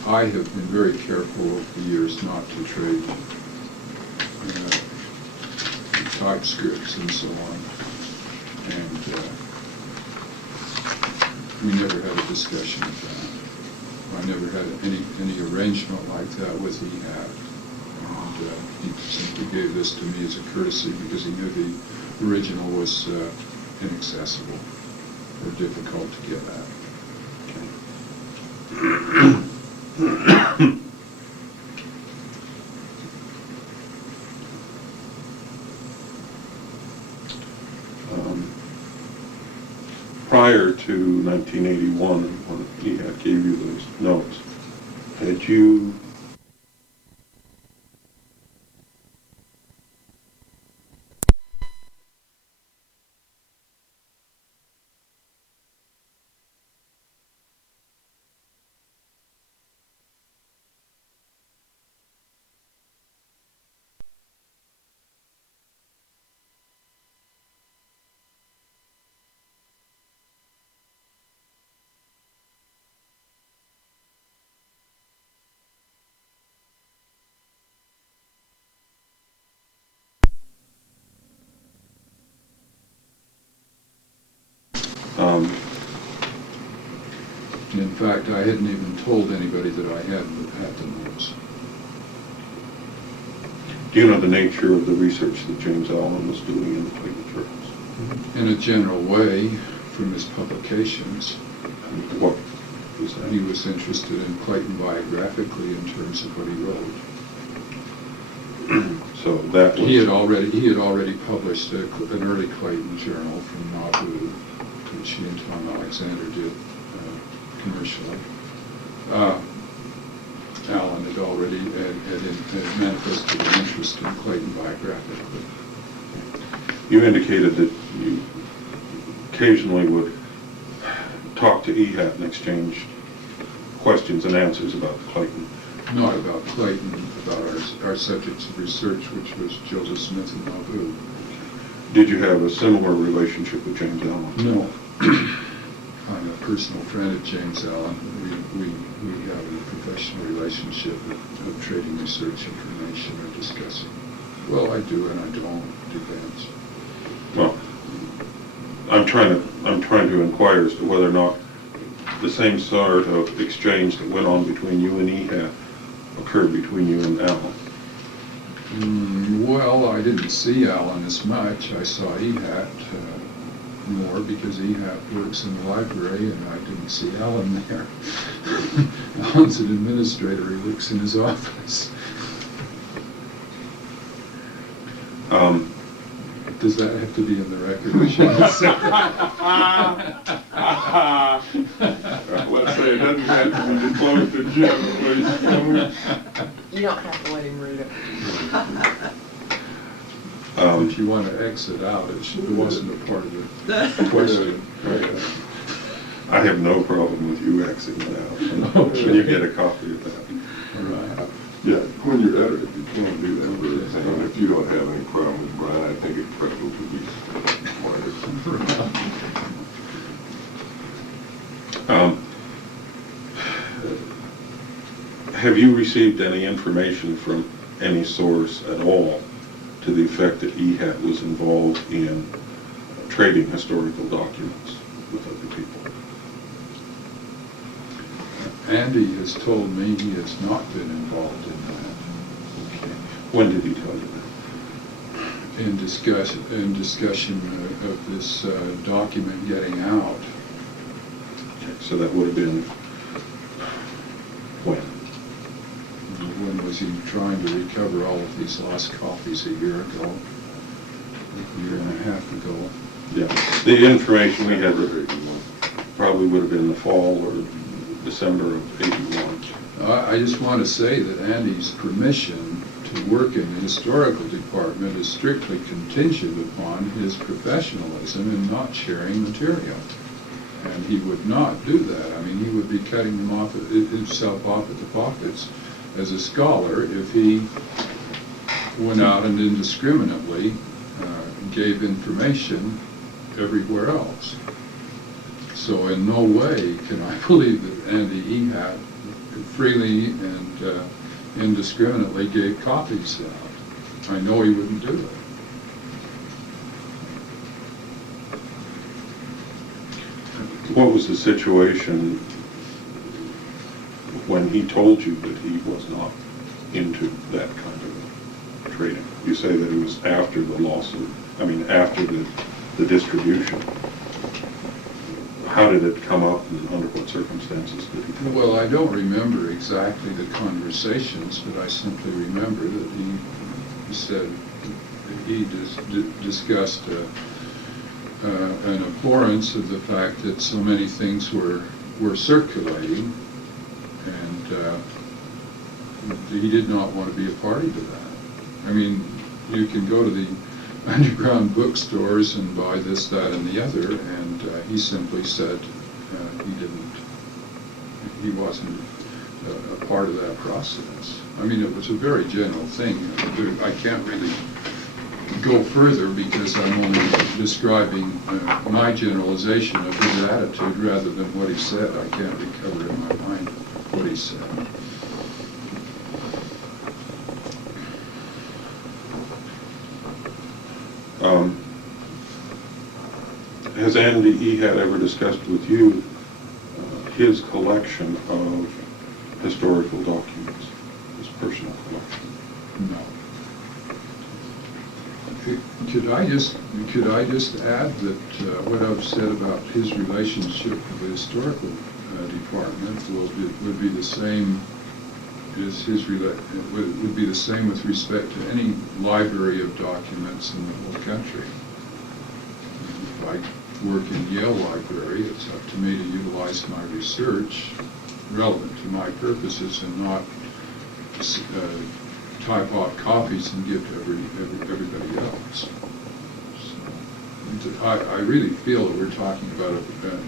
I have been very careful over the years not to trade typescripts and so on, and we never had a discussion of that. I never had any arrangement like that with Ehat, and he simply gave this to me as a courtesy because he knew the original was inaccessible or difficult to get at. Prior to 1981, when Ehat gave you those notes, had you In fact, I hadn't even told anybody that I had the notice. Do you know the nature of the research that James Allen was doing in the Clayton Journals? In a general way, from his publications, And what was that? he was interested in Clayton biographically in terms of what he wrote. So that was... He had already published an early Clayton journal from Nauvoo, which he and Tom Alexander did commercially. Allen had already had manifested an interest in Clayton biographically. You indicated that you occasionally would talk to Ehat and exchange questions and answers about Clayton. Not about Clayton, about our subjects of research, which was Joseph Smith and Nauvoo. Did you have a similar relationship with James Allen? No. I'm a personal friend of James Allen. We have a professional relationship of trading research information or discussing. Well, I do and I don't. Depends. Well, I'm trying to inquire as to whether or not the same sort of exchange that went on between you and Ehat occurred between you and Allen. Well, I didn't see Allen as much. I saw Ehat more because Ehat works in the library and I didn't see Allen there. Allen's an administrator. He works in his office. Does that have to be in the record? Let's say it doesn't have to be disclosed to Jim, please. You don't have to let him read it. If you want to exit out, it wasn't a part of the question. I have no problem with you exiting it out. When you get a copy of that. All right. Yeah, when you're edited, you can't do that very thing. If you don't have any problem with Brian, I think it's preferable to be quiet. Have you received any information from any source at all to the effect that Ehat was involved in trading historical documents with other people? Andy has told me he has not been involved in that. Okay. When did he tell you that? In discussion of this document getting out. Okay, so that would have been when? When was he trying to recover all of these lost copies? A year ago? A year and a half ago? Yeah, the information we had probably would have been the fall or December of '81. I just want to say that Andy's permission to work in the historical department is strictly contingent upon his professionalism in not sharing material. And he would not do that. I mean, he would be cutting himself off at the pockets as a scholar if he went out and indiscriminately gave information everywhere else. So in no way can I believe that Andy Ehat freely and indiscriminately gave copies out. I know he wouldn't do it. What was the situation when he told you that he was not into that kind of trading? You say that it was after the lawsuit, after the distribution. How did it come up and under what circumstances did he tell you? Well, I don't remember exactly the conversations, but I simply remember that he said he discussed an abhorrence of the fact that so many things were circulating, and he did not want to be a party to that. I mean, you can go to the underground bookstores and buy this, that, and the other, and he simply said he wasn't a part of that process. I mean, it was a very general thing. I can't really go further because I'm only describing my generalization of his attitude rather than what he said. I can't recover in my mind what he said. Has Andy Ehat ever discussed with you his collection of historical documents, his personal collection? No. Could I just add that what I've said about his relationship with the historical department would be the same as would be the same with respect to any library of documents in the whole country. If I work in Yale Library, it's up to me to utilize my research relevant to my purposes and not type out copies and give to everybody else. So, I really feel that we're talking about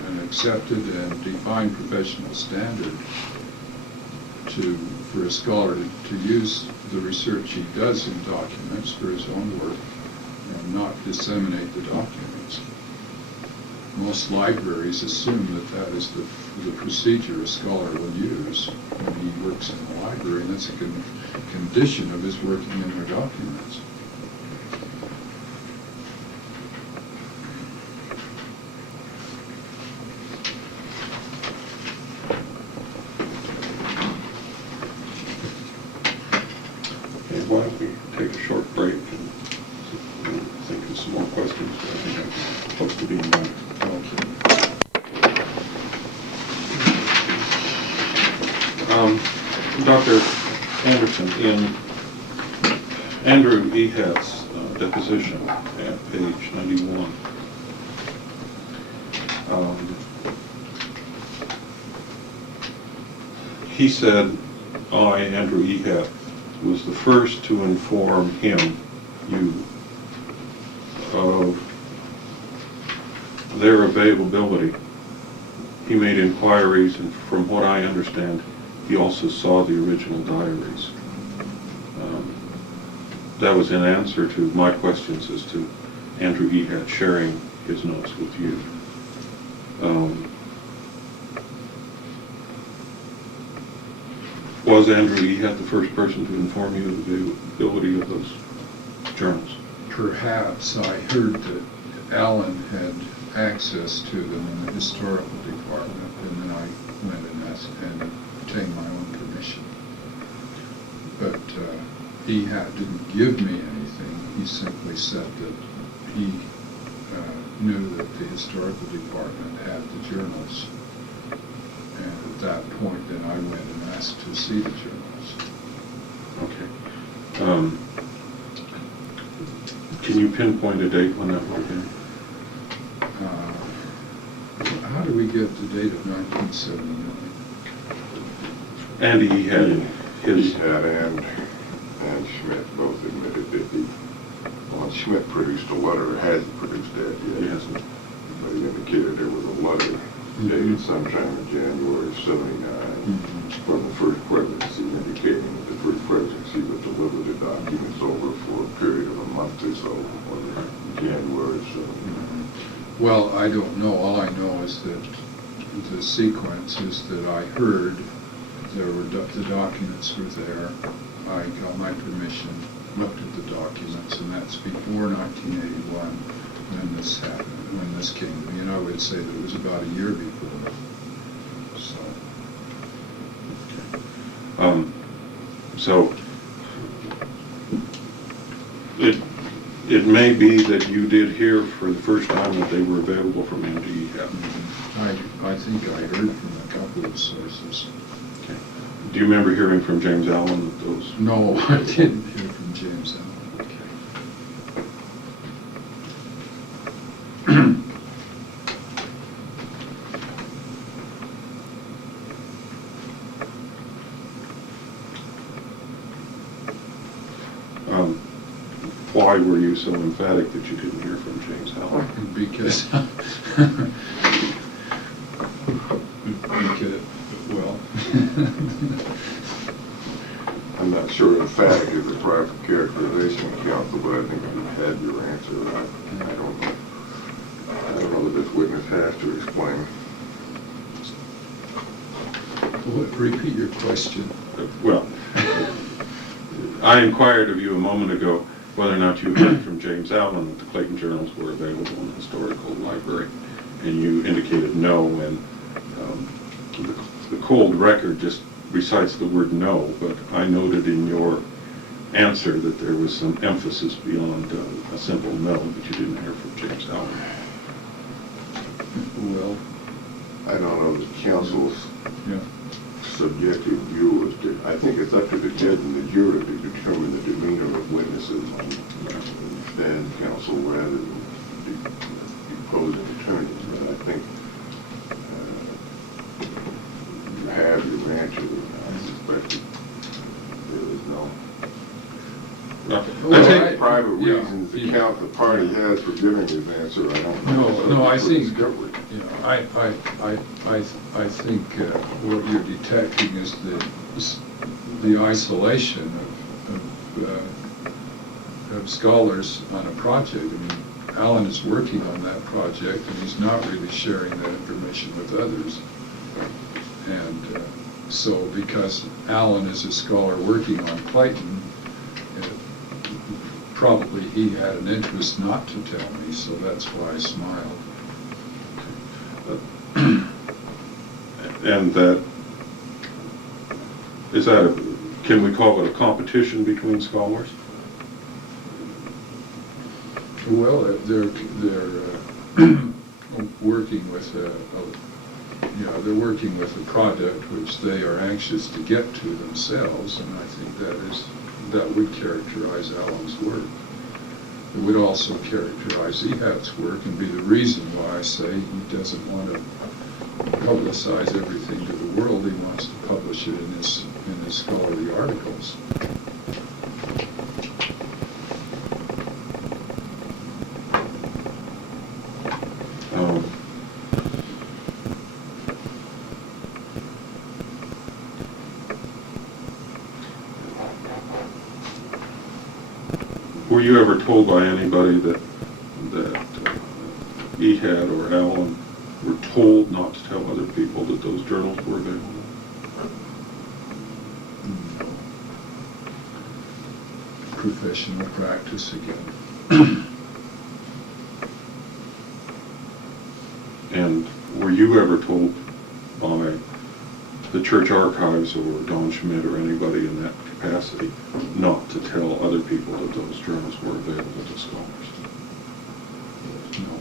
an accepted and defined professional standard for a scholar to use the research he does in documents for his own work and not disseminate the documents. Most libraries assume that is the procedure a scholar will use when he works in a library, and that's a condition of his working in their documents. Okay, why don't we take a short break and think of some more questions? I think I'm supposed to be in mind. Dr. Anderson, in Andrew Ehat's deposition at page 91, he said, I, Andrew Ehat, was the first to inform him, you, of their availability. He made inquiries, and from what I understand, he also saw the original diaries. That was in answer to my questions as to Andrew Ehat sharing his notes with you. Was Andrew Ehat the first person to inform you of the availability of those journals? Perhaps. I heard that Alan had access to them in the historical department, and then I went and asked and obtained my own permission. But Ehat didn't give me anything. He simply said that he knew that the historical department had the journals. And at that point, then I went and asked to see the journals. Okay. Can you pinpoint a date when that would have been? How do we get the date of 1979? Andy Ehat, his... Ehat and Schmidt both admitted that Schmidt produced a letter, hasn't produced that yet. He hasn't. But he indicated there was a letter dated sometime in January of '79 from the first presidency, indicating that the first presidency would deliver the documents over for a period of a month or so, or January or so. Well, I don't know. All I know is that the sequence is that I heard the documents were there. I got my permission, looked at the documents, and that's before 1981 when this happened, when this came to me. And I would say that it was about a year before. So. So it may be that you did hear for the first time that they were available from Andy Ehat. I think I heard from a couple of sources. Okay. Do you remember hearing from James Allen that those? No, I didn't hear from James Allen. Why were you so emphatic that you didn't hear from James Allen? Because well, I'm not sure emphatic is a proper characterization, counsel, but I think you had your answer. I don't know that this witness has to explain. Repeat your question. Well, I inquired of you a moment ago whether or not you heard from James Allen that the Clayton journals were available in the historical library, and you indicated no, and cold record just recites the word no, but I noted in your answer that there was some emphasis beyond a simple no that you didn't hear from James Allen. Well, I don't know the council's yeah. subjective view as to, I think it's up to the judge and the jury to determine the demeanor of witnesses on stand counsel rather than deposing attorneys. But I think you have your answer. I suspect there is no. Well, I think I- private yeah, reasons the yeah. the party has for giving his answer. I don't know. No, I think, Discovery. you know, I think what you're detecting is the isolation of scholars on a project. I mean, Alan is working on that project, and he's not really sharing that information with others. And so because Alan is a scholar working on Clayton, probably he had an interest not to tell me, so that's why I smiled. And that, is that, can we call it a competition between scholars? Well, they're working with they're working with a product which they are anxious to get to themselves, and I think that would characterize Alan's work. It would also characterize Ehat's work and be the reason why I say he doesn't want to publicize everything to the world. He wants to publish it in his scholarly articles. Were you ever told by anybody that Ehat or Alan were told not to tell other people that those journals were available? Professional practice again. And were you ever told by the Church Archives or Don Schmidt or anybody in that capacity not to tell other people that those journals were available to scholars? No.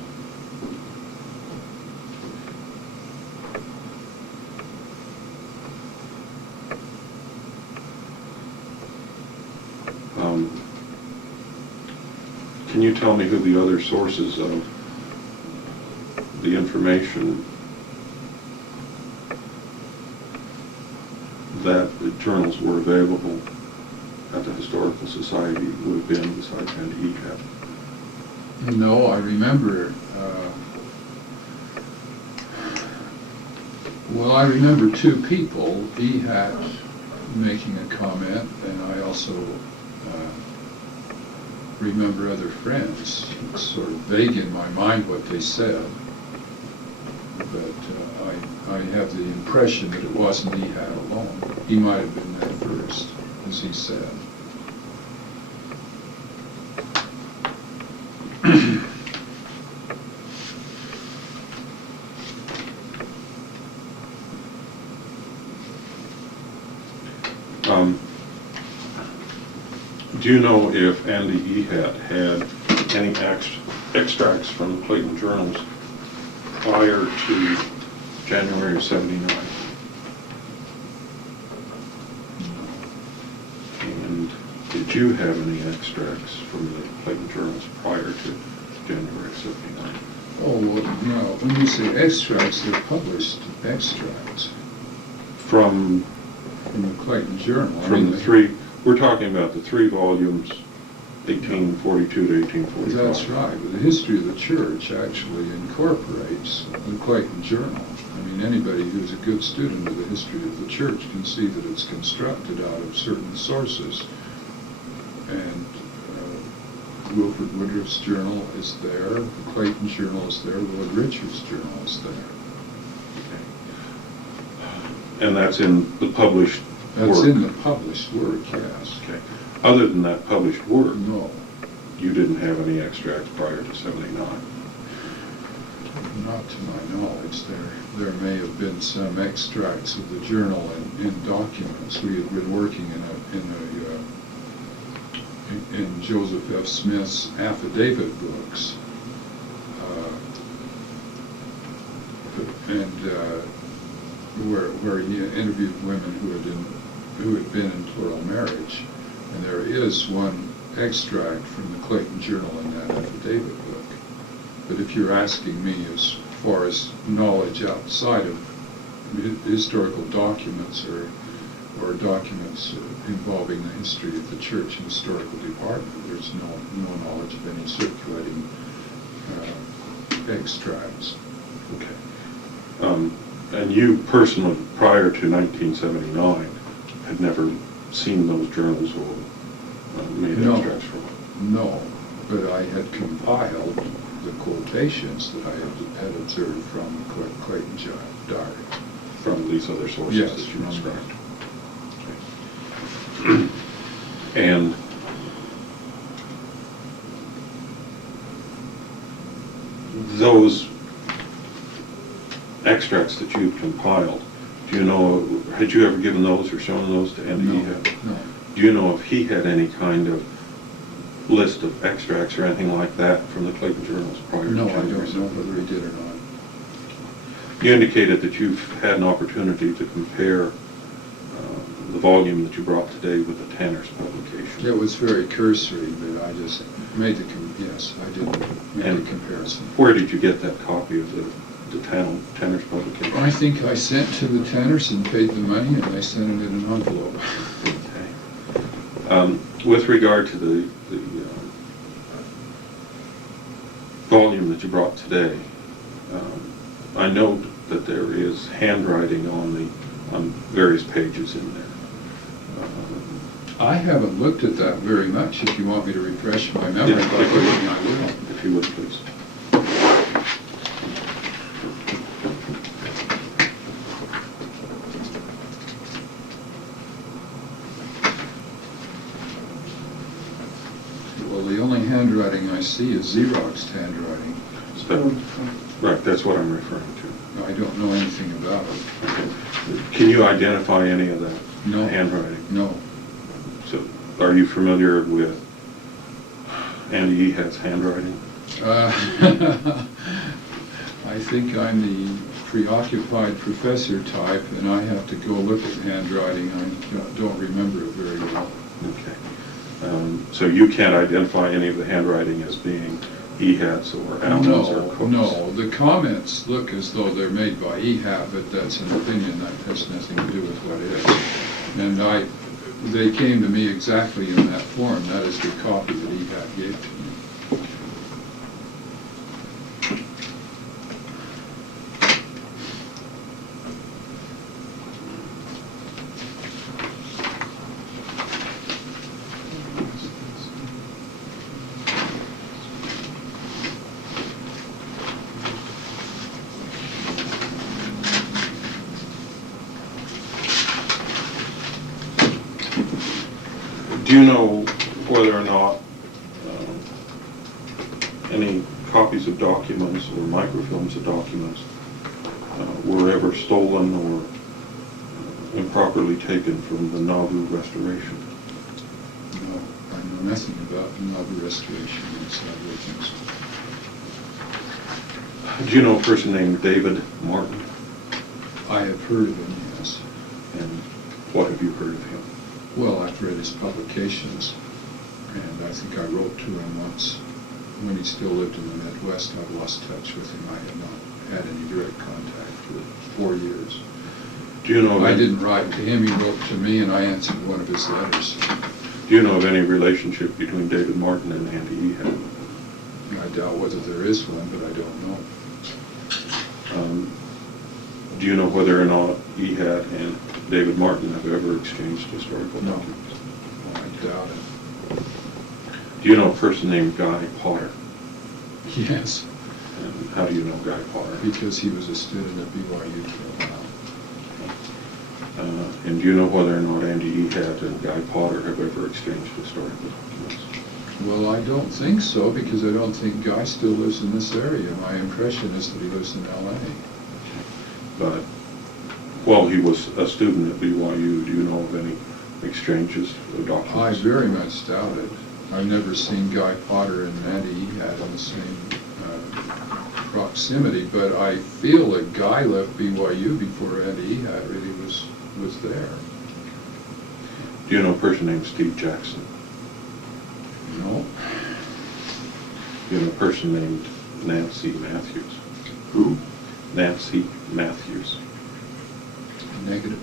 Can you tell me who the other sources of the information that the journals were available at the Historical Society would have been besides Andrew Ehat? No, I remember. Well, I remember two people. Ehat making a comment, and I also remember other friends. It's sort of vague in my mind what they said, but I have the impression that it wasn't Ehat alone. He might have been there first, as he said. Do you know if Andy Ehat had any extracts from the Clayton journals prior to January of '79? And did you have any extracts from the Clayton journals prior to January of '79? Oh, well, no. When you say extracts, they're published extracts From the Clayton Journal. the three, we're talking about the 3 volumes, 1842 to 1845. That's right. But the history of the church actually incorporates the Clayton Journal. I mean, anybody who's a good student of the history of the church can see that it's constructed out of certain sources. And Wilford Woodruff's journal is there, the Clayton Journal is there, Lord Richard's journal is there. And that's in the published work? That's in the published work, yes. Okay. Other than that published work, No. you didn't have any extracts prior to '79? Not to my knowledge. There may have been some extracts of the journal in documents. We had been working in Joseph F. Smith's affidavit books, where he interviewed women who had been in plural marriage, and there is one extract from the Clayton Journal in that affidavit book. But if you're asking me as far as knowledge outside of historical documents or documents involving the history of the church and historical department, there's no knowledge of any circulating extracts. Okay. And you personally, prior to 1979, had never seen those journals or made extracts from them? No, but I had compiled the quotations that I had observed from Clayton's diary. From these other sources Yes, that you from described? Okay. And those extracts that you've compiled, do you know, had you ever given those or shown those to Andy Ehat? No. Do you know if he had any kind of list of extracts or anything like that from the Clayton journals prior to No, I don't January know 7th? whether he did or not. You indicated that you've had an opportunity to compare the volume that you brought today with the Tanner's publication. It was very cursory, but I just made the, yes, I did make And a comparison. where did you get that copy of the Tanner's publication? I think I sent to the Tanners and paid the money, and they sent it in an envelope. Okay. With regard to the volume that you brought today, I note that there is handwriting on various pages in there. I haven't looked at that very much. If you want me to refresh my memory, Yeah, I will. if you would, please. Well, the only handwriting I see is Xeroxed handwriting. Right, that's what I'm referring to. I don't know anything about it. Okay. Can you identify any of that No. handwriting? No. So, are you familiar with Andy Ehat's handwriting? I think I'm the preoccupied professor type, and I have to go look at handwriting. I don't remember it very well. Okay. So you can't identify any of the handwriting as being Ehat's or Allen's or Cook's? No, the comments look as though they're made by Ehat, but that's an opinion that has nothing to do with what is. And they came to me exactly in that form. That is the copy that Ehat gave to me. Do you know whether or not any copies of documents or microfilms of documents were ever stolen or improperly taken from the Nauvoo restoration? No, I know nothing about Nauvoo restoration and celebrations. Do you know a person named David Martin? I have heard of him, yes. And what have you heard of him? Well, I've read his publications, and I think I wrote to him once when he still lived in the Midwest. I've lost touch with him. I have not had any direct contact for 4 years. Do you know? I didn't write to him. He wrote to me, and I answered one of his letters. Do you know of any relationship between David Martin and Andy Ehat? I doubt whether there is one, but I don't know. Do you know whether or not Ehat and David Martin have ever exchanged historical No. documents? I doubt it. Do you know a person named Guy Potter? Yes, And how do you know Guy Potter? because he was a student at BYU for a while. And do you know whether or not Andy Ehat and Guy Potter have ever exchanged historical documents? Well, I don't think so, because I don't think Guy still lives in this area. My impression is that he lives in LA. But while he was a student at BYU, do you know of any exchanges of documents? I very much doubt it. I've never seen Guy Potter and Andrew Ehat in the same proximity, but I feel that Guy left BYU before Andrew Ehat really was there. Do you know a person named Steve Jackson? No? Do you know a person named Nancy Matthews? Who? Nancy Matthews. Negative.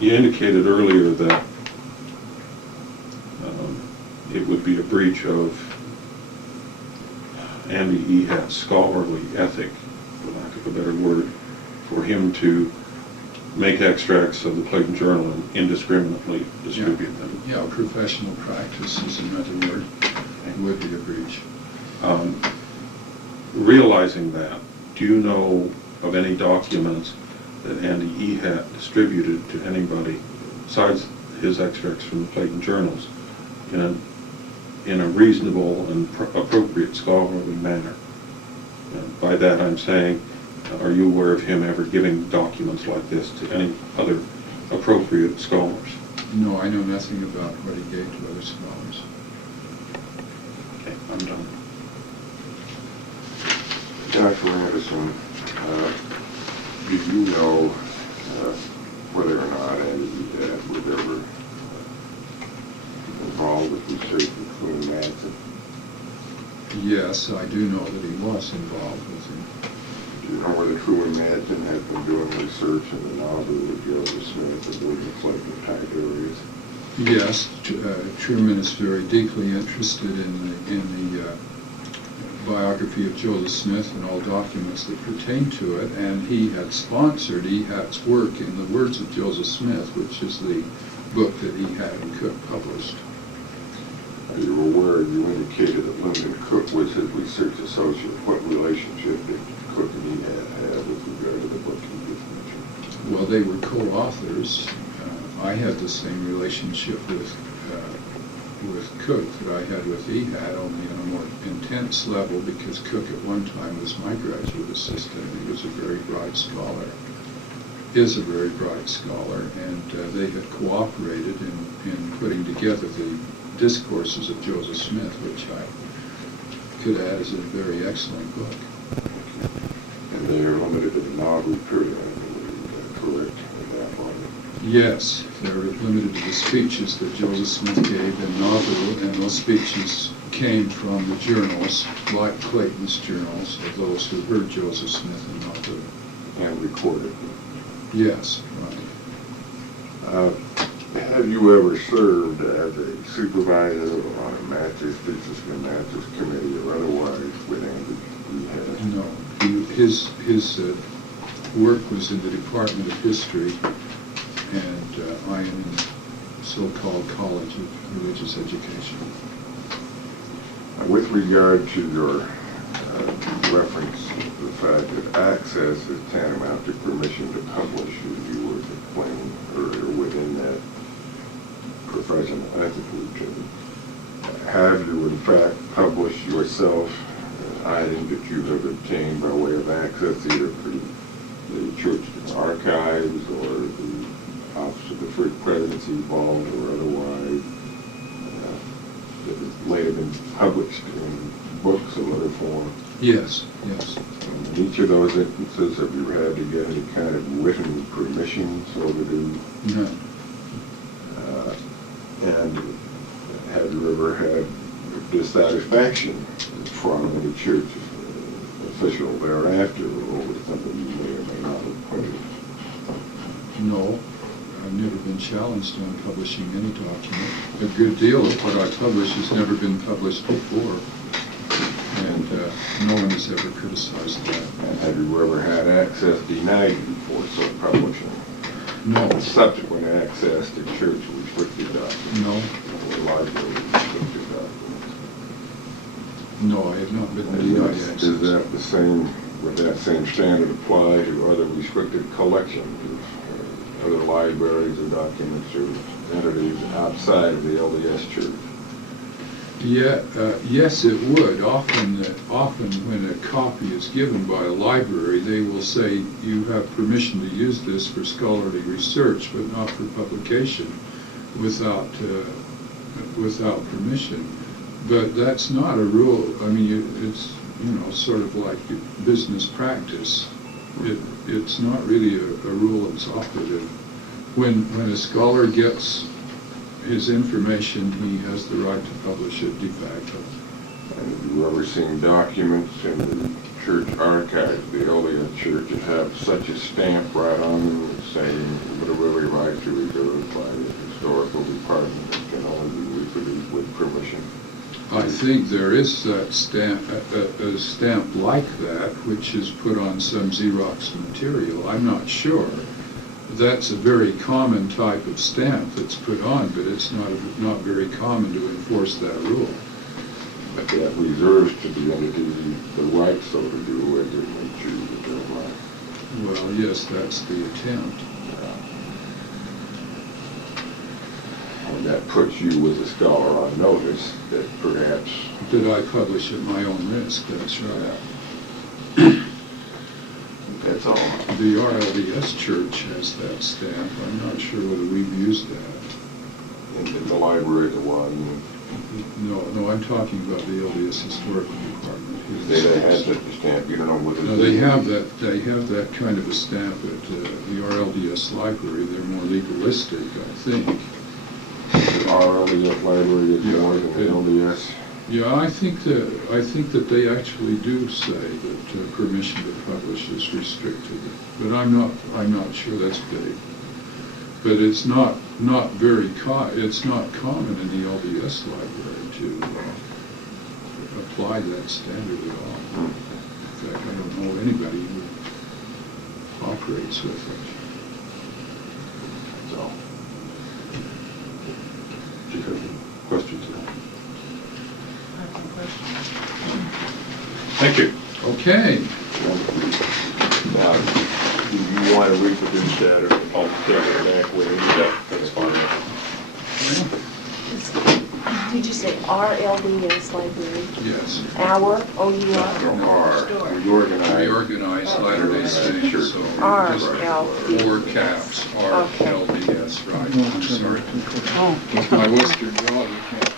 You indicated earlier that it would be a breach of Andrew Ehat's scholarly ethic, for lack of a better word, for him to make extracts of the Clayton Journal and indiscriminately distribute them. Yeah, professional practice is another word. It would be a breach. Realizing that, do you know of any documents that Andrew Ehat distributed to anybody besides his extracts from the Clayton Journals in a reasonable and appropriate scholarly manner? By that I'm saying, are you aware of him ever giving documents like this to any other appropriate scholars? No, I know nothing about what he gave to other scholars. Okay, I'm done. Dr. Anderson, do you know whether or not Andrew Ehat was ever involved with research between Madsen? Yes, I do know that he was involved with him. Do you know whether Truman Madsen has been doing research in the novel with Joseph Smith and William Clayton type areas? Yes, Truman is very deeply interested in the biography of Joseph Smith and all documents that pertain to it, and he had sponsored Ehat's work in the words of Joseph Smith, which is the book that Ehat and Cook published. Are you aware, you indicated that Lyndon Cook was his research associate. What relationship did Cook and Ehat have with regard to the book you just mentioned? Well, they were co-authors. I had the same relationship with Cook that I had with Ehat, only on a more intense level, because Cook at one time was my graduate assistant. He was a very bright scholar, is a very bright scholar, and they had cooperated in putting together the discourses of Joseph Smith, which I could add as a very excellent book. And they are limited to the novel period, I believe, correct, in that one? Yes, they're limited to the speeches that Joseph Smith gave in Nauvoo, and those speeches came from the journals, like Clayton's journals, of those who heard Joseph Smith in Nauvoo. And recorded. Yes, right. Have you ever served as a supervisor on a master's, thesis and master's committee or otherwise with Andrew Ehat? No, his work was in the Department of History, and I am in the so-called College of Religious Education. With regard to your reference to the fact that access is tantamount to permission to publish, as you were explaining earlier, within that professional ethic routine, have you in fact published yourself items that you have obtained by way of access either through the Church Archives or the Office of the First Presidency involved or otherwise, that has later been published in books or other form? Yes, yes. And in each of those instances, have you had to get any kind of written permission so to do? None. And have you ever had dissatisfaction from any church official thereafter over something you may or may not have printed? No, I've never been challenged on publishing any document. A good deal of what I publish has never been published before, and no one has ever criticized that. And have you ever had access denied before so publishing? No, subsequent access to church restricted documents. no, Or library restricted documents. no, I have not been denied access. Is that the same, would that same standard apply to other restricted collections of other libraries or documents or entities outside of the LDS Church? Yeah, yes, it would. Often when a copy is given by a library, they will say you have permission to use this for scholarly research, but not for publication without permission. But that's not a rule. I mean, it's, you know, sort of like business practice. It's not really a rule that's operative. When a scholar gets his information, he has the right to publish it de facto. And have you ever seen documents in the church archives, the LDS Church, that have such a stamp right on them saying literary rights are reserved by the historical department that can only be reproduced with permission? I think there is that stamp, a stamp like that, which is put on some Xerox material. I'm not sure. That's a very common type of stamp that's put on, but it's not very common to enforce that rule. But that reserves to the entity the right so to do as it may choose with their mind. Well, yes, that's the attempt. And that puts you as a scholar on notice that perhaps Did I publish at my own risk? That's right. that's all. The RLDS Church has that stamp. I'm not sure whether we've used that. In the library, the one, No, I'm talking about the LDS Historical Department. they had such a stamp, you don't know whether. No, they have that kind of a stamp at the RLDS library. They're more legalistic, I think. The RLDS library is more than the LDS. Yeah, I think that they actually do say that permission to publish is restricted, but I'm not sure that's big. But it's not very it's not common in the LDS library to apply that standard at all. In fact, I don't know anybody who operates with it. So, Do you have any questions now? I have some questions. Thank you. Okay. now, do you want to reproduce that or I'll take it back with you? Yeah, that's fine. Did you say RLDS library? Yes. Our, O-U-R? Or reorganize. Reorganized Latter-day Saints, so just RLDS. four caps, RLDS, right, I'm sorry. With my Western draw, you can't